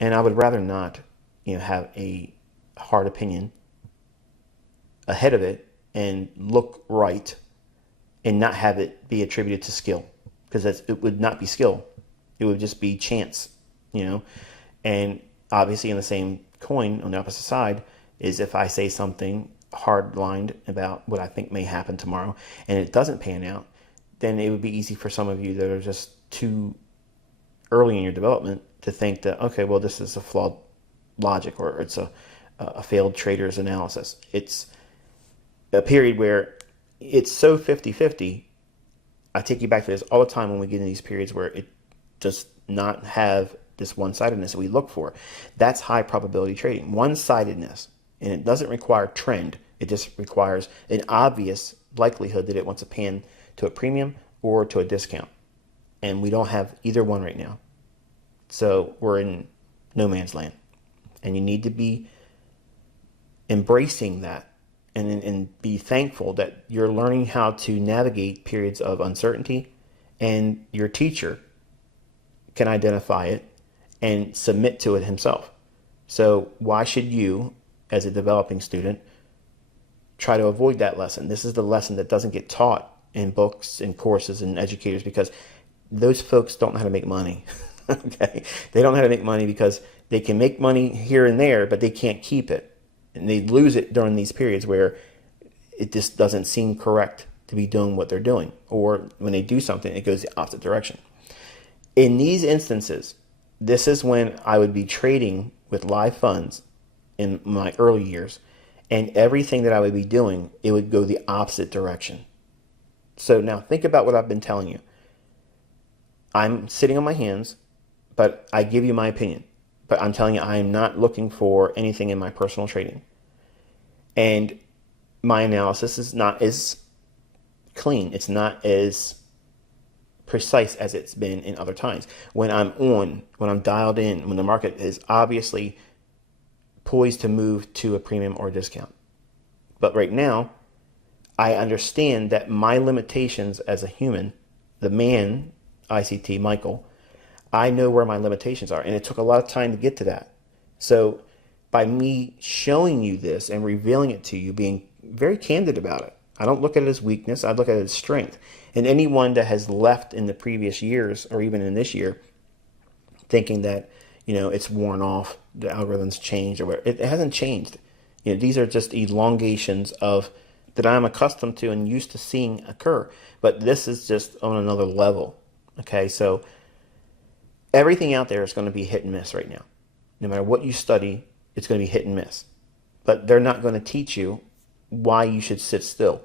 And I would rather not, have a hard opinion ahead of it and look right and not have it be attributed to skill, because it would not be skill. It would just be chance, and obviously in the same coin on the opposite side is if I say something hard-lined about what I think may happen tomorrow and it doesn't pan out, then it would be easy for some of you that are just too early in your development to think that, okay, well, this is a flawed logic or it's a failed trader's analysis. It's a period where it's so 50-50. I take you back to this all the time when we get in these periods where it does not have this one-sidedness that we look for. That's high probability trading, one-sidedness. And it doesn't require trend. It just requires an obvious likelihood that it wants to pan to a premium or to a discount. And we don't have either one right now. So we're in no man's land. And you need to be embracing that and be thankful that you're learning how to navigate periods of uncertainty, and your teacher can identify it and submit to it himself. So why should you, as a developing student, try to avoid that lesson? This is the lesson that doesn't get taught in books and courses and educators, because those folks don't know how to make money. Okay, they don't know how to make money because they can make money here and there, but they can't keep it, and they lose it during these periods where it just doesn't seem correct to be doing what they're doing, or when they do something, it goes the opposite direction. In these instances, this is when I would be trading with live funds in my early years, and everything that I would be doing, it would go the opposite direction. So now think about what I've been telling you. I'm sitting on my hands, but I give you my opinion. But I'm telling you, I am not looking for anything in my personal trading. And my analysis is not as clean. It's not as precise as it's been in other times. When I'm dialed in, when the market is obviously poised to move to a premium or a discount. But right now, I understand that my limitations as a human, the man, ICT, Michael, I know where my limitations are. And it took a lot of time to get to that. So by me showing you this and revealing it to you, being very candid about it, I don't look at it as weakness. I look at it as strength. And anyone that has left in the previous years or even in this year thinking that, it's worn off, the algorithms changed or whatever, it hasn't changed. These are just elongations of that I'm accustomed to and used to seeing occur. But this is just on another level. Okay, so everything out there is going to be hit and miss right now. No matter what you study, it's going to be hit and miss. But they're not going to teach you why you should sit still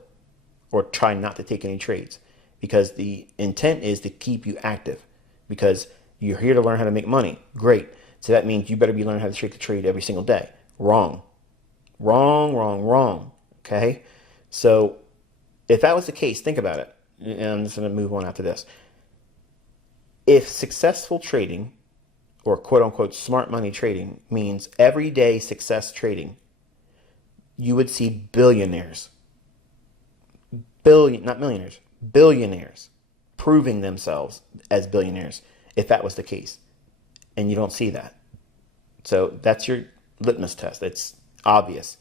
or try not to take any trades, because the intent is to keep you active, because you're here to learn how to make money. Great. So that means you better be learning how to take the trade every single day. Wrong. Wrong, wrong, wrong. Okay? So if that was the case, think about it. And I'm just going to move on after this. If successful trading, or quote unquote smart money trading, means everyday success trading, you would see billionaires, not millionaires, billionaires proving themselves as billionaires if that was the case. And you don't see that. So that's your litmus test. It's obvious.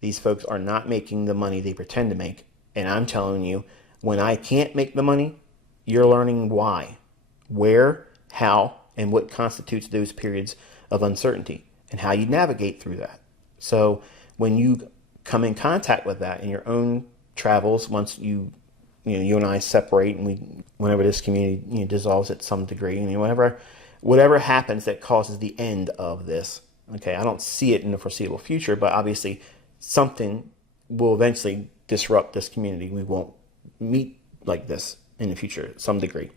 These folks are not making the money they pretend to make. And I'm telling you, when I can't make the money, you're learning why, where, how, and what constitutes those periods of uncertainty and how you navigate through that. So when you come in contact with that in your own travels, once you and I separate, and whenever this community dissolves at some degree, whatever happens that causes the end of this. Okay, I don't see it in the foreseeable future, but obviously something will eventually disrupt this community. We won't meet like this in the future to some degree.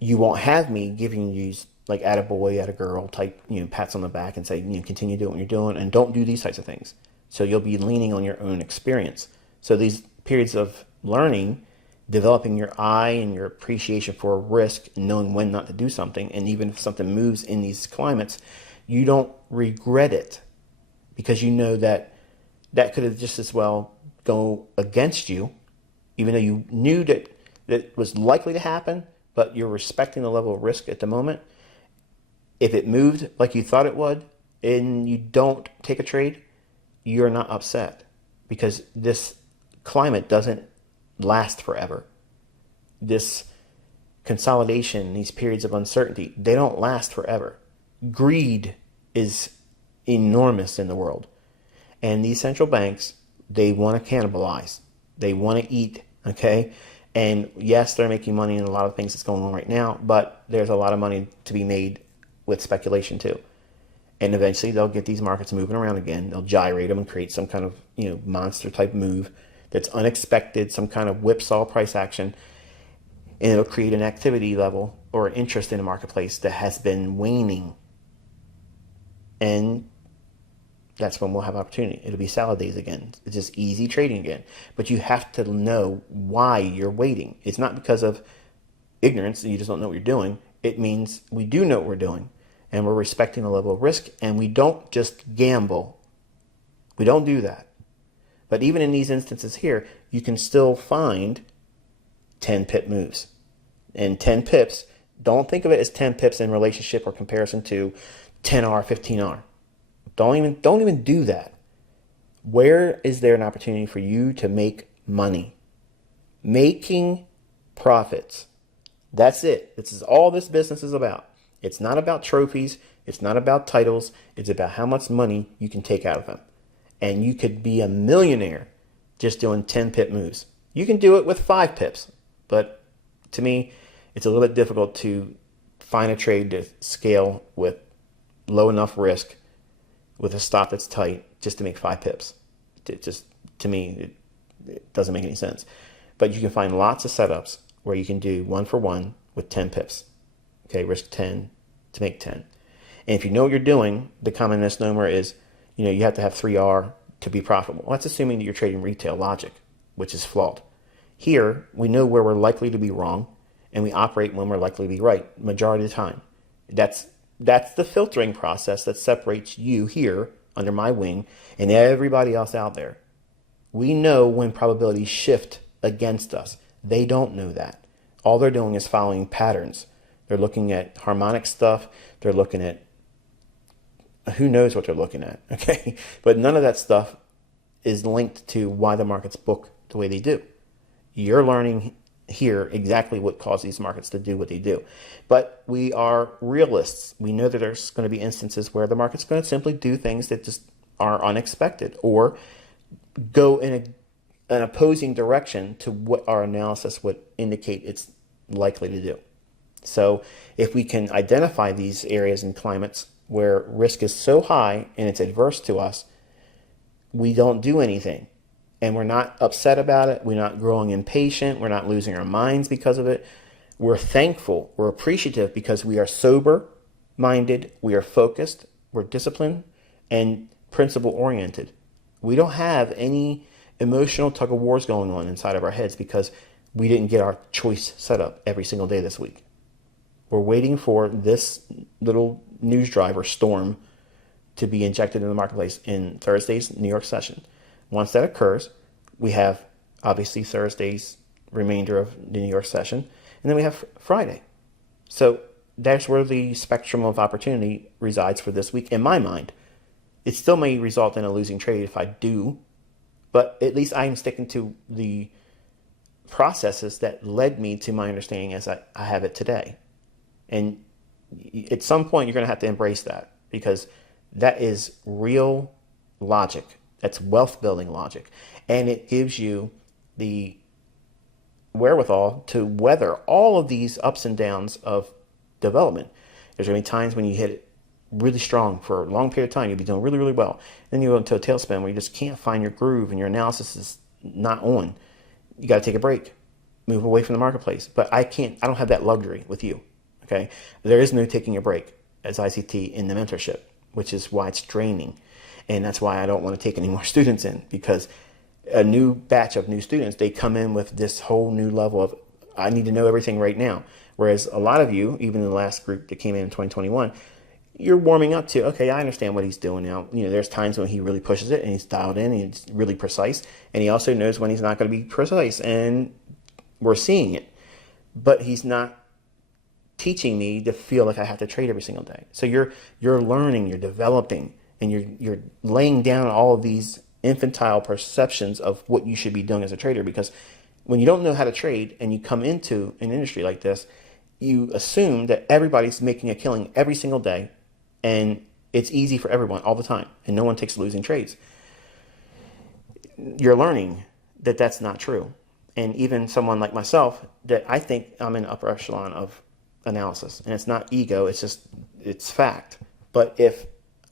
You won't have me giving you like attaboy, attagirl type, pats on the back and say, continue doing what you're doing and don't do these types of things. So you'll be leaning on your own experience. So these periods of learning, developing your eye and your appreciation for risk, and knowing when not to do something, and even if something moves in these climates, you don't regret it because you know that could have just as well go against you, even though you knew that was likely to happen, but you're respecting the level of risk at the moment. If it moved like you thought it would and you don't take a trade, you're not upset because this climate doesn't last forever. This consolidation, these periods of uncertainty, they don't last forever. Greed is enormous in the world. And these central banks, they want to cannibalize. They want to eat, okay? And yes, they're making money in a lot of things that's going on right now, but there's a lot of money to be made with speculation too. And eventually they'll get these markets moving around again. They'll gyrate them and create some kind of, monster type move that's unexpected, some kind of whipsaw price action. And it'll create an activity level or an interest in the marketplace that has been waning. And that's when we'll have opportunity. It'll be salad days again. It's just easy trading again. But you have to know why you're waiting. It's not because of ignorance and you just don't know what you're doing. It means we do know what we're doing and we're respecting the level of risk and we don't just gamble. We don't do that. But even in these instances here, you can still find 10 pip moves. And 10 pips, don't think of it as 10 pips in relationship or comparison to 10R, 15R. Don't even do that. Where is there an opportunity for you to make money? Making profits. That's it. This is all this business is about. It's not about trophies. It's not about titles. It's about how much money you can take out of them. And you could be a millionaire just doing 10 pip moves. You can do it with 5 pips. But to me, it's a little bit difficult to find a trade to scale with low enough risk with a stop that's tight just to make 5 pips. It just, to me, it doesn't make any sense. But you can find lots of setups where you can do 1 for 1 with 10 pips. Okay, risk 10 to make 10. And if you know what you're doing, the common misnomer is, you have to have 3R to be profitable. Well, that's assuming that you're trading retail logic, which is flawed. Here, we know where we're likely to be wrong, and we operate when we're likely to be right, majority of the time. That's the filtering process that separates you here under my wing and everybody else out there. We know when probabilities shift against us. They don't know that. All they're doing is following patterns. They're looking at harmonic stuff. They're looking at who knows what they're looking at, okay? But none of that stuff is linked to why the markets book the way they do. You're learning here exactly what caused these markets to do what they do. But we are realists. We know that there's going to be instances where the market's going to simply do things that just are unexpected or go in an opposing direction to what our analysis would indicate it's likely to do. So if we can identify these areas and climates where risk is so high and it's adverse to us, we don't do anything. And we're not upset about it. We're not growing impatient. We're not losing our minds because of it. We're thankful. We're appreciative because we are sober minded, we are focused, we're disciplined, and principle oriented. We don't have any emotional tug of wars going on inside of our heads because we didn't get our choice set up every single day this week. We're waiting for this little news drive or storm to be injected in the marketplace in Thursday's New York session. Once that occurs, we have obviously Thursday's remainder of the New York session, and then we have Friday. So that's where the spectrum of opportunity resides for this week in my mind. It still may result in a losing trade if I do, but at least I'm sticking to the processes that led me to my understanding as I have it today. And at some point, you're going to have to embrace that because that is real logic. That's wealth building logic. And it gives you the wherewithal to weather all of these ups and downs of development. There's going to be times when you hit it really strong for a long period of time. You'll be doing really, really well. Then you go into a tailspin where you just can't find your groove and your analysis is not on. You got to take a break, move away from the marketplace. But I don't have that luxury with you. Okay. There is no taking a break as ICT in the mentorship, which is why it's draining. And that's why I don't want to take any more students in, because a new batch of new students, they come in with this whole new level of, I need to know everything right now. Whereas a lot of you, even in the last group that came in 2021, you're warming up to, okay, I understand what he's doing now. You know, there's times when he really pushes it and he's dialed in and he's really precise. And he also knows when he's not going to be precise, and we're seeing it. But he's not teaching me to feel like I have to trade every single day. So you're learning, you're developing, and you're laying down all of these infantile perceptions of what you should be doing as a trader. Because when you don't know how to trade and you come into an industry like this, you assume that everybody's making a killing every single day and it's easy for everyone all the time and no one takes losing trades. You're learning that that's not true. And even someone like myself, that I think I'm in the upper echelon of analysis, and it's not ego, it's fact. But if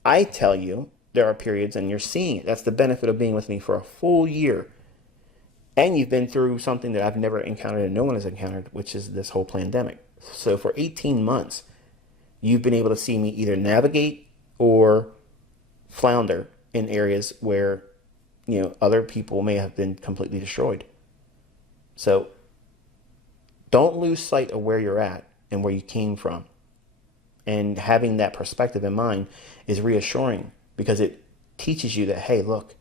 I tell you there are periods and you're seeing it, that's the benefit of being with me for a full year. And you've been through something that I've never encountered and no one has encountered, which is this whole pandemic. So for 18 months, you've been able to see me either navigate or flounder in areas where, you know, other people may have been completely destroyed. So don't lose sight of where you're at and where you came from. And having that perspective in mind is reassuring, because it teaches you that, hey, look,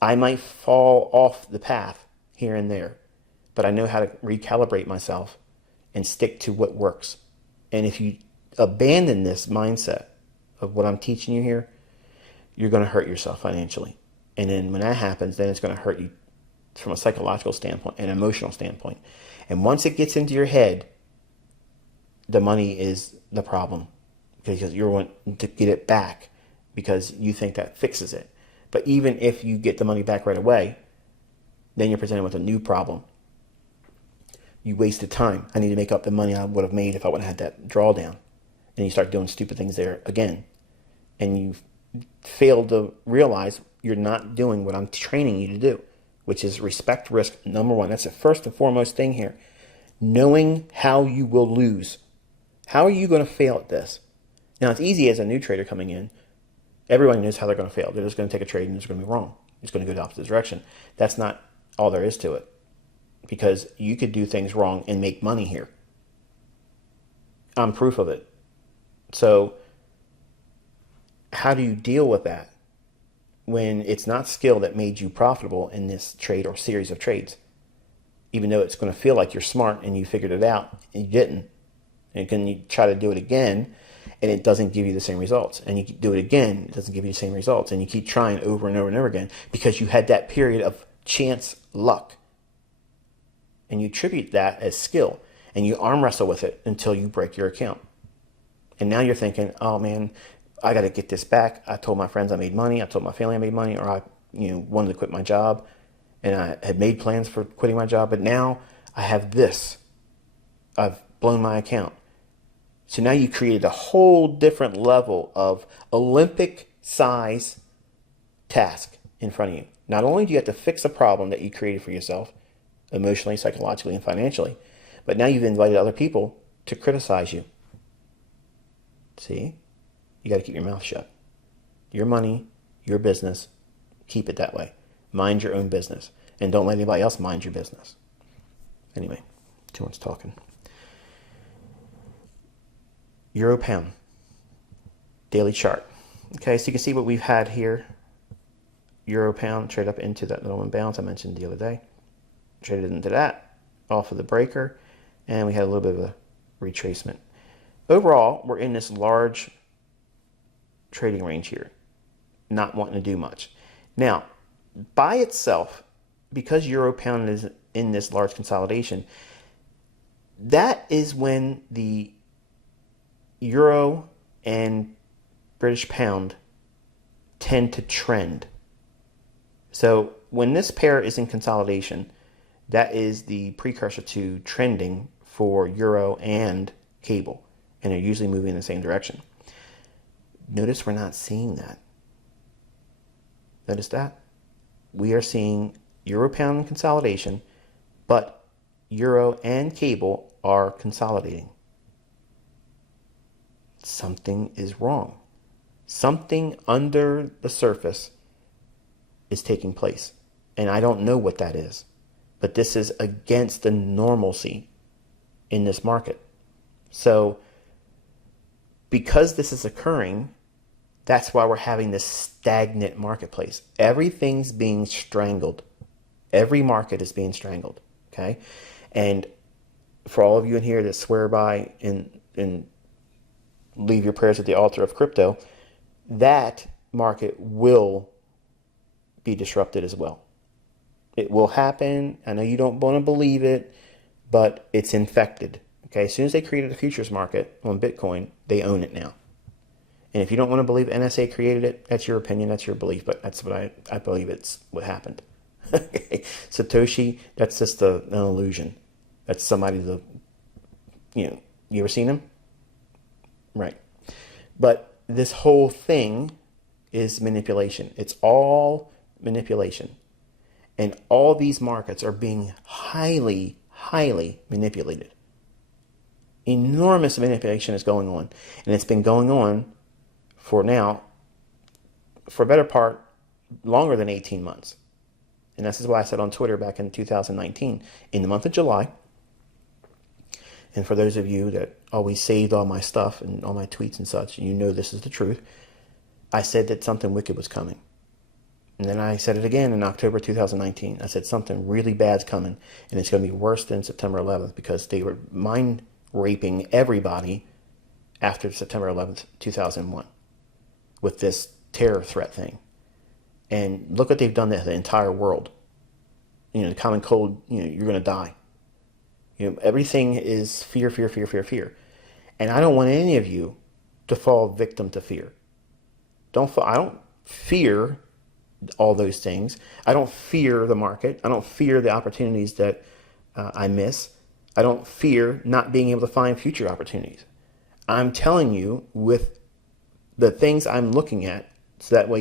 I might fall off the path here and there, but I know how to recalibrate myself and stick to what works. And if you abandon this mindset of what I'm teaching you here, you're going to hurt yourself financially. And then when that happens, then it's going to hurt you from a psychological standpoint, an emotional standpoint. And once it gets into your head, the money is the problem, because you're wanting to get it back because you think that fixes it. But even if you get the money back right away, then you're presented with a new problem. You wasted time. I need to make up the money I would have made if I wouldn't have had that drawdown. And you start doing stupid things there again. And you fail to realize you're not doing what I'm training you to do, which is respect risk, number one. That's the first and foremost thing here. Knowing how you will lose. How are you going to fail at this? Now, it's easy as a new trader coming in. Everyone knows how they're going to fail. They're just going to take a trade and it's going to be wrong. It's going to go the opposite direction. That's not all there is to it, because you could do things wrong and make money here. I'm proof of it. So how do you deal with that when it's not skill that made you profitable in this trade or series of trades? Even though it's going to feel like you're smart and you figured it out, and you didn't. And then you try to do it again, and it doesn't give you the same results. And you do it again, it doesn't give you the same results. And you keep trying over and over and over again because you had that period of chance luck. And you attribute that as skill, and you arm wrestle with it until you break your account. And now you're thinking, oh man, I got to get this back. I told my friends I made money. I told my family I made money, or I wanted to quit my job. And I had made plans for quitting my job, but now I have this. I've blown my account. So now you created a whole different level of Olympic size task in front of you. Not only do you have to fix a problem that you created for yourself, emotionally, psychologically, and financially, but now you've invited other people to criticize you. See? You got to keep your mouth shut. Your money, your business, keep it that way. Mind your own business. And don't let anybody else mind your business. Anyway, too much talking. Euro pound. Daily chart. Okay, so you can see what we've had here. Euro pound trade up into that little imbalance I mentioned the other day. Traded into that, off of the breaker, and we had a little bit of a retracement. Overall, we're in this large trading range here, not wanting to do much. Now, by itself, because Euro pound is in this large consolidation, that is when the Euro and British pound tend to trend. So when this pair is in consolidation, that is the precursor to trending for Euro and cable, and they're usually moving in the same direction. Notice we're not seeing that. Notice that? We are seeing Euro pound consolidation, but Euro and cable are consolidating. Something is wrong. Something under the surface is taking place, and I don't know what that is, but this is against the normalcy in this market. So because this is occurring, that's why we're having this stagnant marketplace. Everything's being strangled. Every market is being strangled. Okay. And for all of you in here that swear by and leave your prayers at the altar of crypto, that market will be disrupted as well. It will happen. I know you don't want to believe it, but it's infected. Okay. As soon as they created a futures market on Bitcoin, they own it now. And if you don't want to believe NSA created it, that's your opinion, that's your belief, but that's what I believe it's what happened. Okay. Satoshi, that's just an illusion. That's somebody you ever seen him? Right. But this whole thing is manipulation. It's all manipulation. And all these markets are being highly, highly manipulated. Enormous manipulation is going on. And it's been going on for a better part, longer than 18 months. And this is why I said on Twitter back in 2019, in the month of July, and for those of you that always saved all my stuff and all my tweets and such, and you know this is the truth, I said that something wicked was coming. And then I said it again in October 2019. I said something really bad's coming, and it's going to be worse than September 11th because they were mind raping everybody after September 11th, 2001 with this terror threat thing. And look what they've done to the entire world. The common cold, you're going to die. Everything is fear, fear, fear, fear, fear. And I don't want any of you to fall victim to fear. I don't fear all those things. I don't fear the market. I don't fear the opportunities that I miss. I don't fear not being able to find future opportunities. I'm telling you with the things I'm looking at, so that way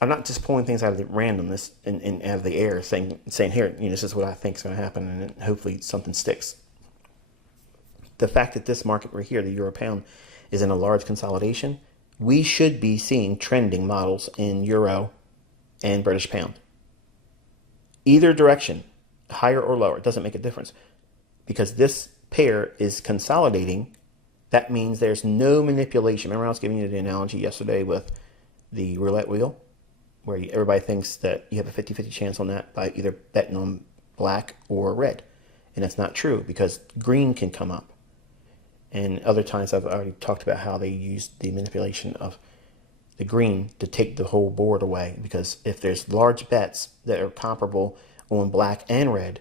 I'm not just pulling things out of the randomness and out of the air, saying here, this is what I think is going to happen, and then hopefully something sticks. The fact that this market right here, the Euro pound, is in a large consolidation, we should be seeing trending models in Euro and British pound. Either direction, higher or lower, it doesn't make a difference. Because this pair is consolidating, that means there's no manipulation. Remember I was giving you the analogy yesterday with the roulette wheel, where everybody thinks that you have a 50-50 chance on that by either betting on black or red. And that's not true because green can come up. And other times I've already talked about how they use the manipulation of the green to take the whole board away. Because if there's large bets that are comparable on black and red,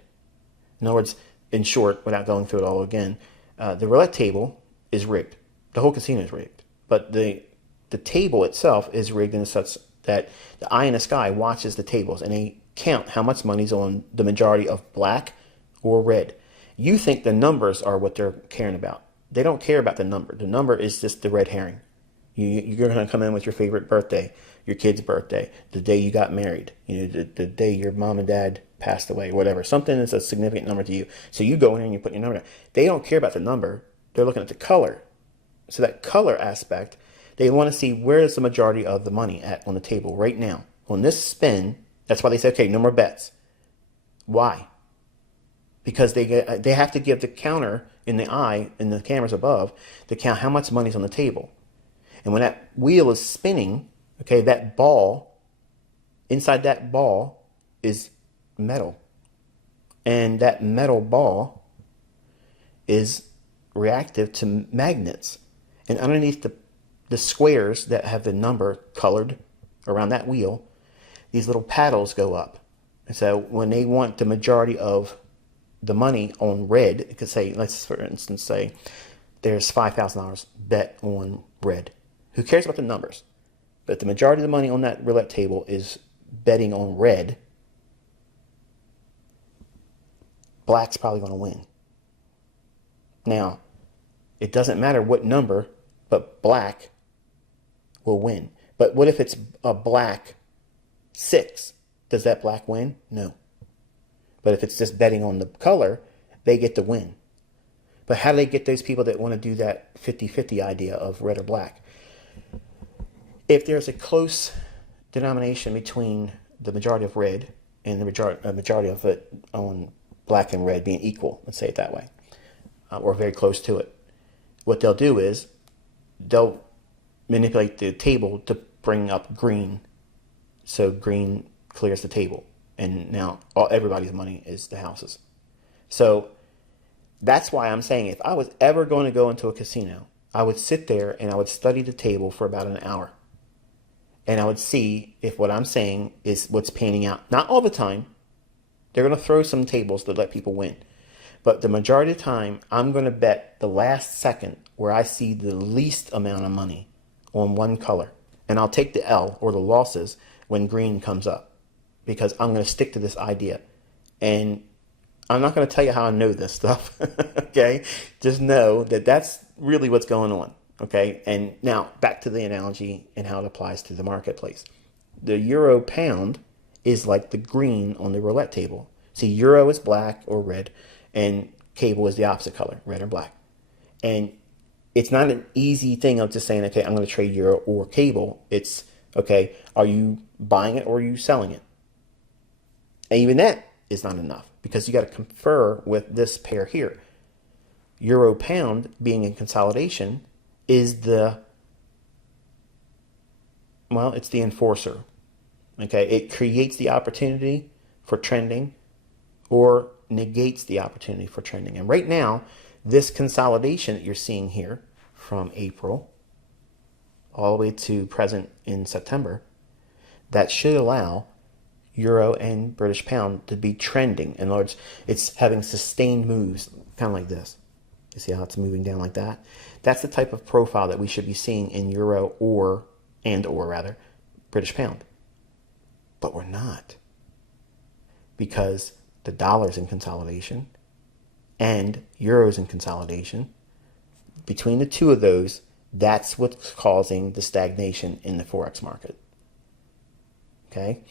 in other words, in short, without going through it all again, the roulette table is rigged. The whole casino is rigged. But the table itself is rigged in such that the eye in the sky watches the tables and they count how much money's on the majority of black or red. You think the numbers are what they're caring about. They don't care about the number. The number is just the red herring. You're going to come in with your favorite birthday, your kid's birthday, the day you got married, the day your mom and dad passed away, whatever. Something is a significant number to you. So you go in and you put your number down. They don't care about the number. They're looking at the color. So that color aspect, they want to see where is the majority of the money at on the table right now. On this spin, that's why they say, okay, no more bets. Why? Because they have to give the counter in the eye, in the cameras above, to count how much money's on the table. And when that wheel is spinning, okay, that ball, inside that ball is metal. And that metal ball is reactive to magnets. And underneath the squares that have the number colored around that wheel, these little paddles go up. And so when they want the majority of the money on red, it could say, let's for instance say there's $5,000 bet on red. Who cares about the numbers? But the majority of the money on that roulette table is betting on red. Black's probably going to win. Now, it doesn't matter what number, but black will win. But what if it's a black 6? Does that black win? No. But if it's just betting on the color, they get the win. But how do they get those people that want to do that 50-50 idea of red or black? If there's a close denomination between the majority of red and the majority of it on black and red being equal, let's say it that way, or very close to it, what they'll do is they'll manipulate the table to bring up green, so green clears the table, and now everybody's money is the houses. So that's why I'm saying if I was ever going to go into a casino, I would sit there and I would study the table for about an hour, and I would see if what I'm saying is what's panning out. Not all the time. They're going to throw some tables to let people win. But the majority of the time, I'm going to bet the last second where I see the least amount of money on one color. And I'll take the L, or the losses, when green comes up. Because I'm going to stick to this idea. And I'm not going to tell you how I know this stuff. Okay? Just know that that's really what's going on. Okay? And now, back to the analogy and how it applies to the marketplace. The euro pound is like the green on the roulette table. See, euro is black or red, and cable is the opposite color, red or black. And it's not an easy thing of just saying, okay, I'm going to trade euro or cable. It's, okay, are you buying it or are you selling it? And even that is not enough, because you got to confer with this pair here. Euro pound being in consolidation is it's the enforcer. Okay, it creates the opportunity for trending or negates the opportunity for trending. And right now, this consolidation that you're seeing here from April all the way to present in September, that should allow euro and British pound to be trending. In other words, it's having sustained moves, kind of like this. You see how it's moving down like that? That's the type of profile that we should be seeing in euro or British pound. But we're not, because the dollar's in consolidation and euro's in consolidation. Between the two of those, that's what's causing the stagnation in the Forex market. Okay?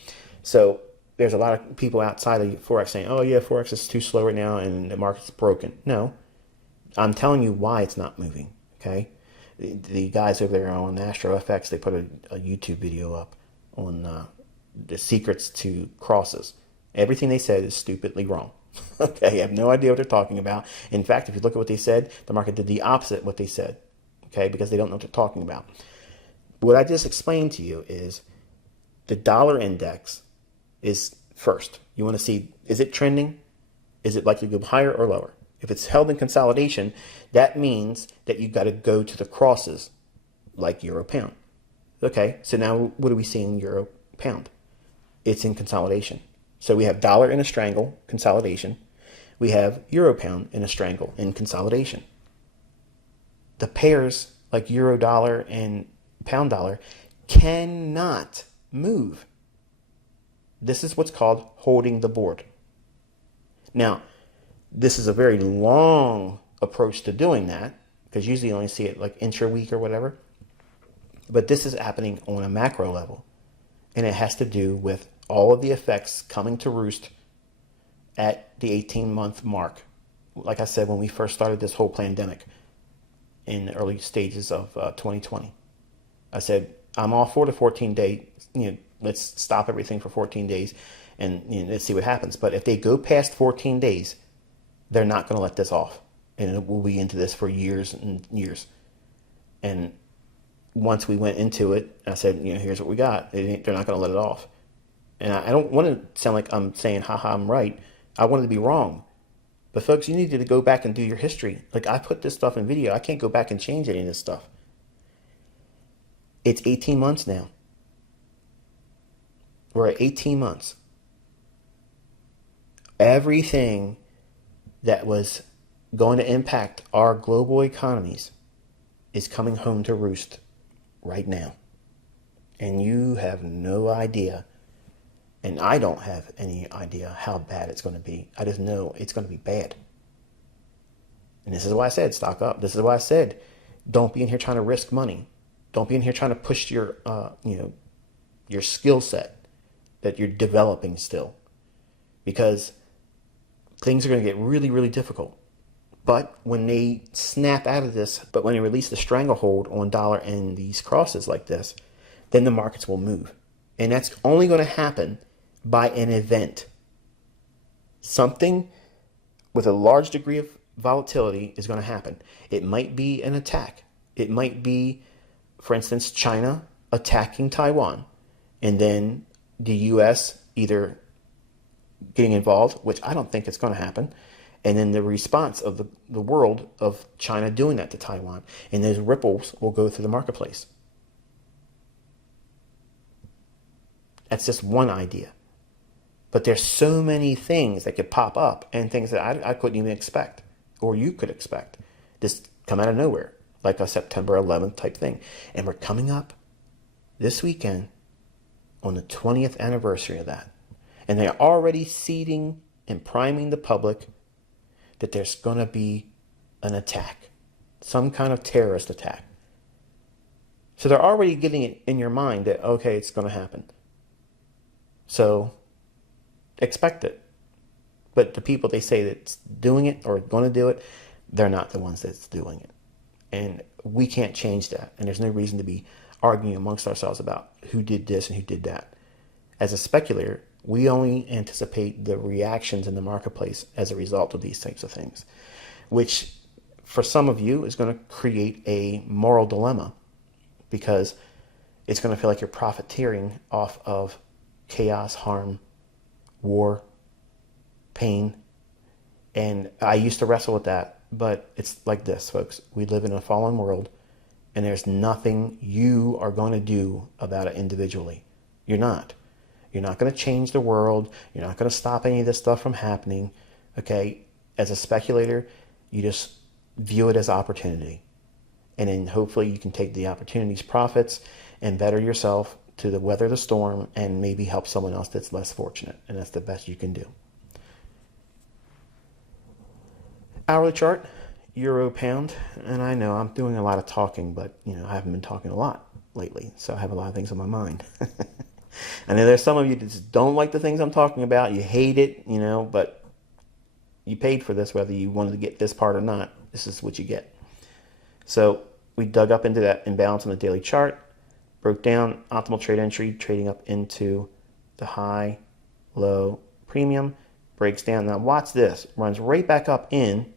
So there's a lot of people outside of Forex saying, oh yeah, Forex is too slow right now and the market's broken. No, I'm telling you why it's not moving. Okay? The guys over there on AstroFX, they put a YouTube video up on the secrets to crosses. Everything they said is stupidly wrong. Okay, I have no idea what they're talking about. In fact, if you look at what they said, the market did the opposite of what they said. Okay, because they don't know what they're talking about. What I just explained to you is the dollar index is first. You want to see, is it trending? Is it likely to go higher or lower? If it's held in consolidation, that means that you've got to go to the crosses like euro pound. Okay, so now what are we seeing euro pound? It's in consolidation. So we have dollar in a strangle, consolidation. We have euro pound in a strangle, in consolidation. The pairs like euro dollar and pound dollar cannot move. This is what's called holding the board. Now, this is a very long approach to doing that, because usually you only see it like intra-week or whatever. But this is happening on a macro level. And it has to do with all of the effects coming to roost at the 18-month mark. Like I said, when we first started this whole pandemic. in the early stages of 2020. I said, I'm all for the 14-day, let's stop everything for 14 days and let's see what happens. But if they go past 14 days, they're not going to let this off. And we'll be into this for years and years. And once we went into it, I said, here's what we got. They're not going to let it off. And I don't want to sound like I'm saying, haha, I'm right. I wanted to be wrong. But folks, you need to go back and do your history. Like, I put this stuff in video. I can't go back and change any of this stuff. It's 18 months now. We're at 18 months. Everything that was going to impact our global economies is coming home to roost right now. And you have no idea, and I don't have any idea how bad it's going to be. I just know it's going to be bad. And this is why I said stock up. This is why I said don't be in here trying to risk money. Don't be in here trying to push your your skill set that you're developing still, because things are going to get really, really difficult. But when they snap out of this, when they release the stranglehold on dollar and these crosses like this, then the markets will move. And that's only going to happen by an event. Something with a large degree of volatility is going to happen. It might be an attack. It might be, for instance, China attacking Taiwan, and then the U.S. either getting involved, which I don't think it's going to happen, and then the response of the world of China doing that to Taiwan, and those ripples will go through the marketplace. That's just one idea. But there's so many things that could pop up, and things that I couldn't even expect, or you could expect, just come out of nowhere, like a September 11th type thing. And we're coming up this weekend on the 20th anniversary of that. And they're already seeding and priming the public that there's going to be an attack, some kind of terrorist attack. So they're already getting it in your mind that, okay, it's going to happen. So expect it. But the people they say that's doing it or going to do it, they're not the ones that's doing it. And we can't change that. And there's no reason to be arguing amongst ourselves about who did this and who did that. As a speculator, we only anticipate the reactions in the marketplace as a result of these types of things, which for some of you is going to create a moral dilemma, because it's going to feel like you're profiteering off of chaos, harm, war, pain. And I used to wrestle with that, but it's like this, folks. We live in a fallen world, and there's nothing you are going to do about it individually. You're not. You're not going to change the world. You're not going to stop any of this stuff from happening. Okay? As a speculator, you just view it as opportunity. And then hopefully you can take the opportunity's profits and better yourself to weather the storm and maybe help someone else that's less fortunate. And that's the best you can do. Hourly chart, euro pound. And I know I'm doing a lot of talking, but I haven't been talking a lot lately. So I have a lot of things on my mind. I know there's some of you that just don't like the things I'm talking about. You hate it, but you paid for this, whether you wanted to get this part or not. This is what you get. So we dug up into that imbalance on the daily chart, broke down optimal trade entry, trading up into the high, low, premium, breaks down. Now watch this. Runs right back up in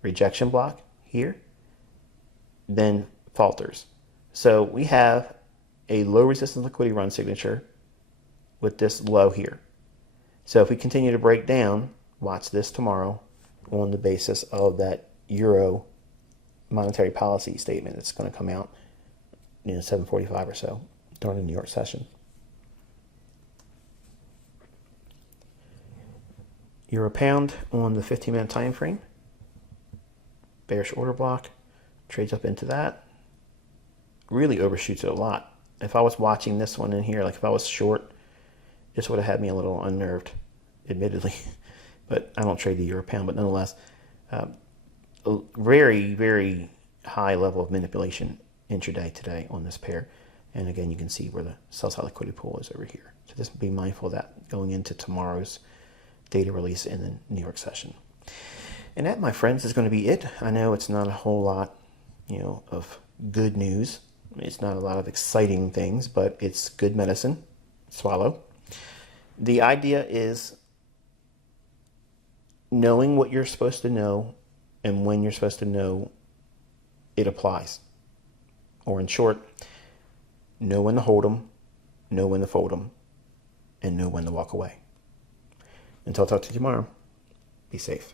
rejection block here, then falters. So we have a low resistance liquidity run signature with this low here. So if we continue to break down, watch this tomorrow on the basis of that euro monetary policy statement that's going to come out 7:45 or so during the New York session. Euro pound on the 15-minute time frame. Bearish order block, trades up into that. Really overshoots it a lot. If I was watching this one in here, like if I was short, this would have had me a little unnerved, admittedly. But I don't trade the euro pound, but nonetheless, a very, very high level of manipulation intraday today on this pair. And again, you can see where the sell-side liquidity pool is over here. So just be mindful of that going into tomorrow's data release in the New York session. And that, my friends, is going to be it. I know it's not a whole lot of good news. It's not a lot of exciting things, but it's good medicine. Swallow. The idea is knowing what you're supposed to know and when you're supposed to know it applies. Or in short, know when to hold 'em, know when to fold 'em, and know when to walk away. Until I talk to you tomorrow, be safe.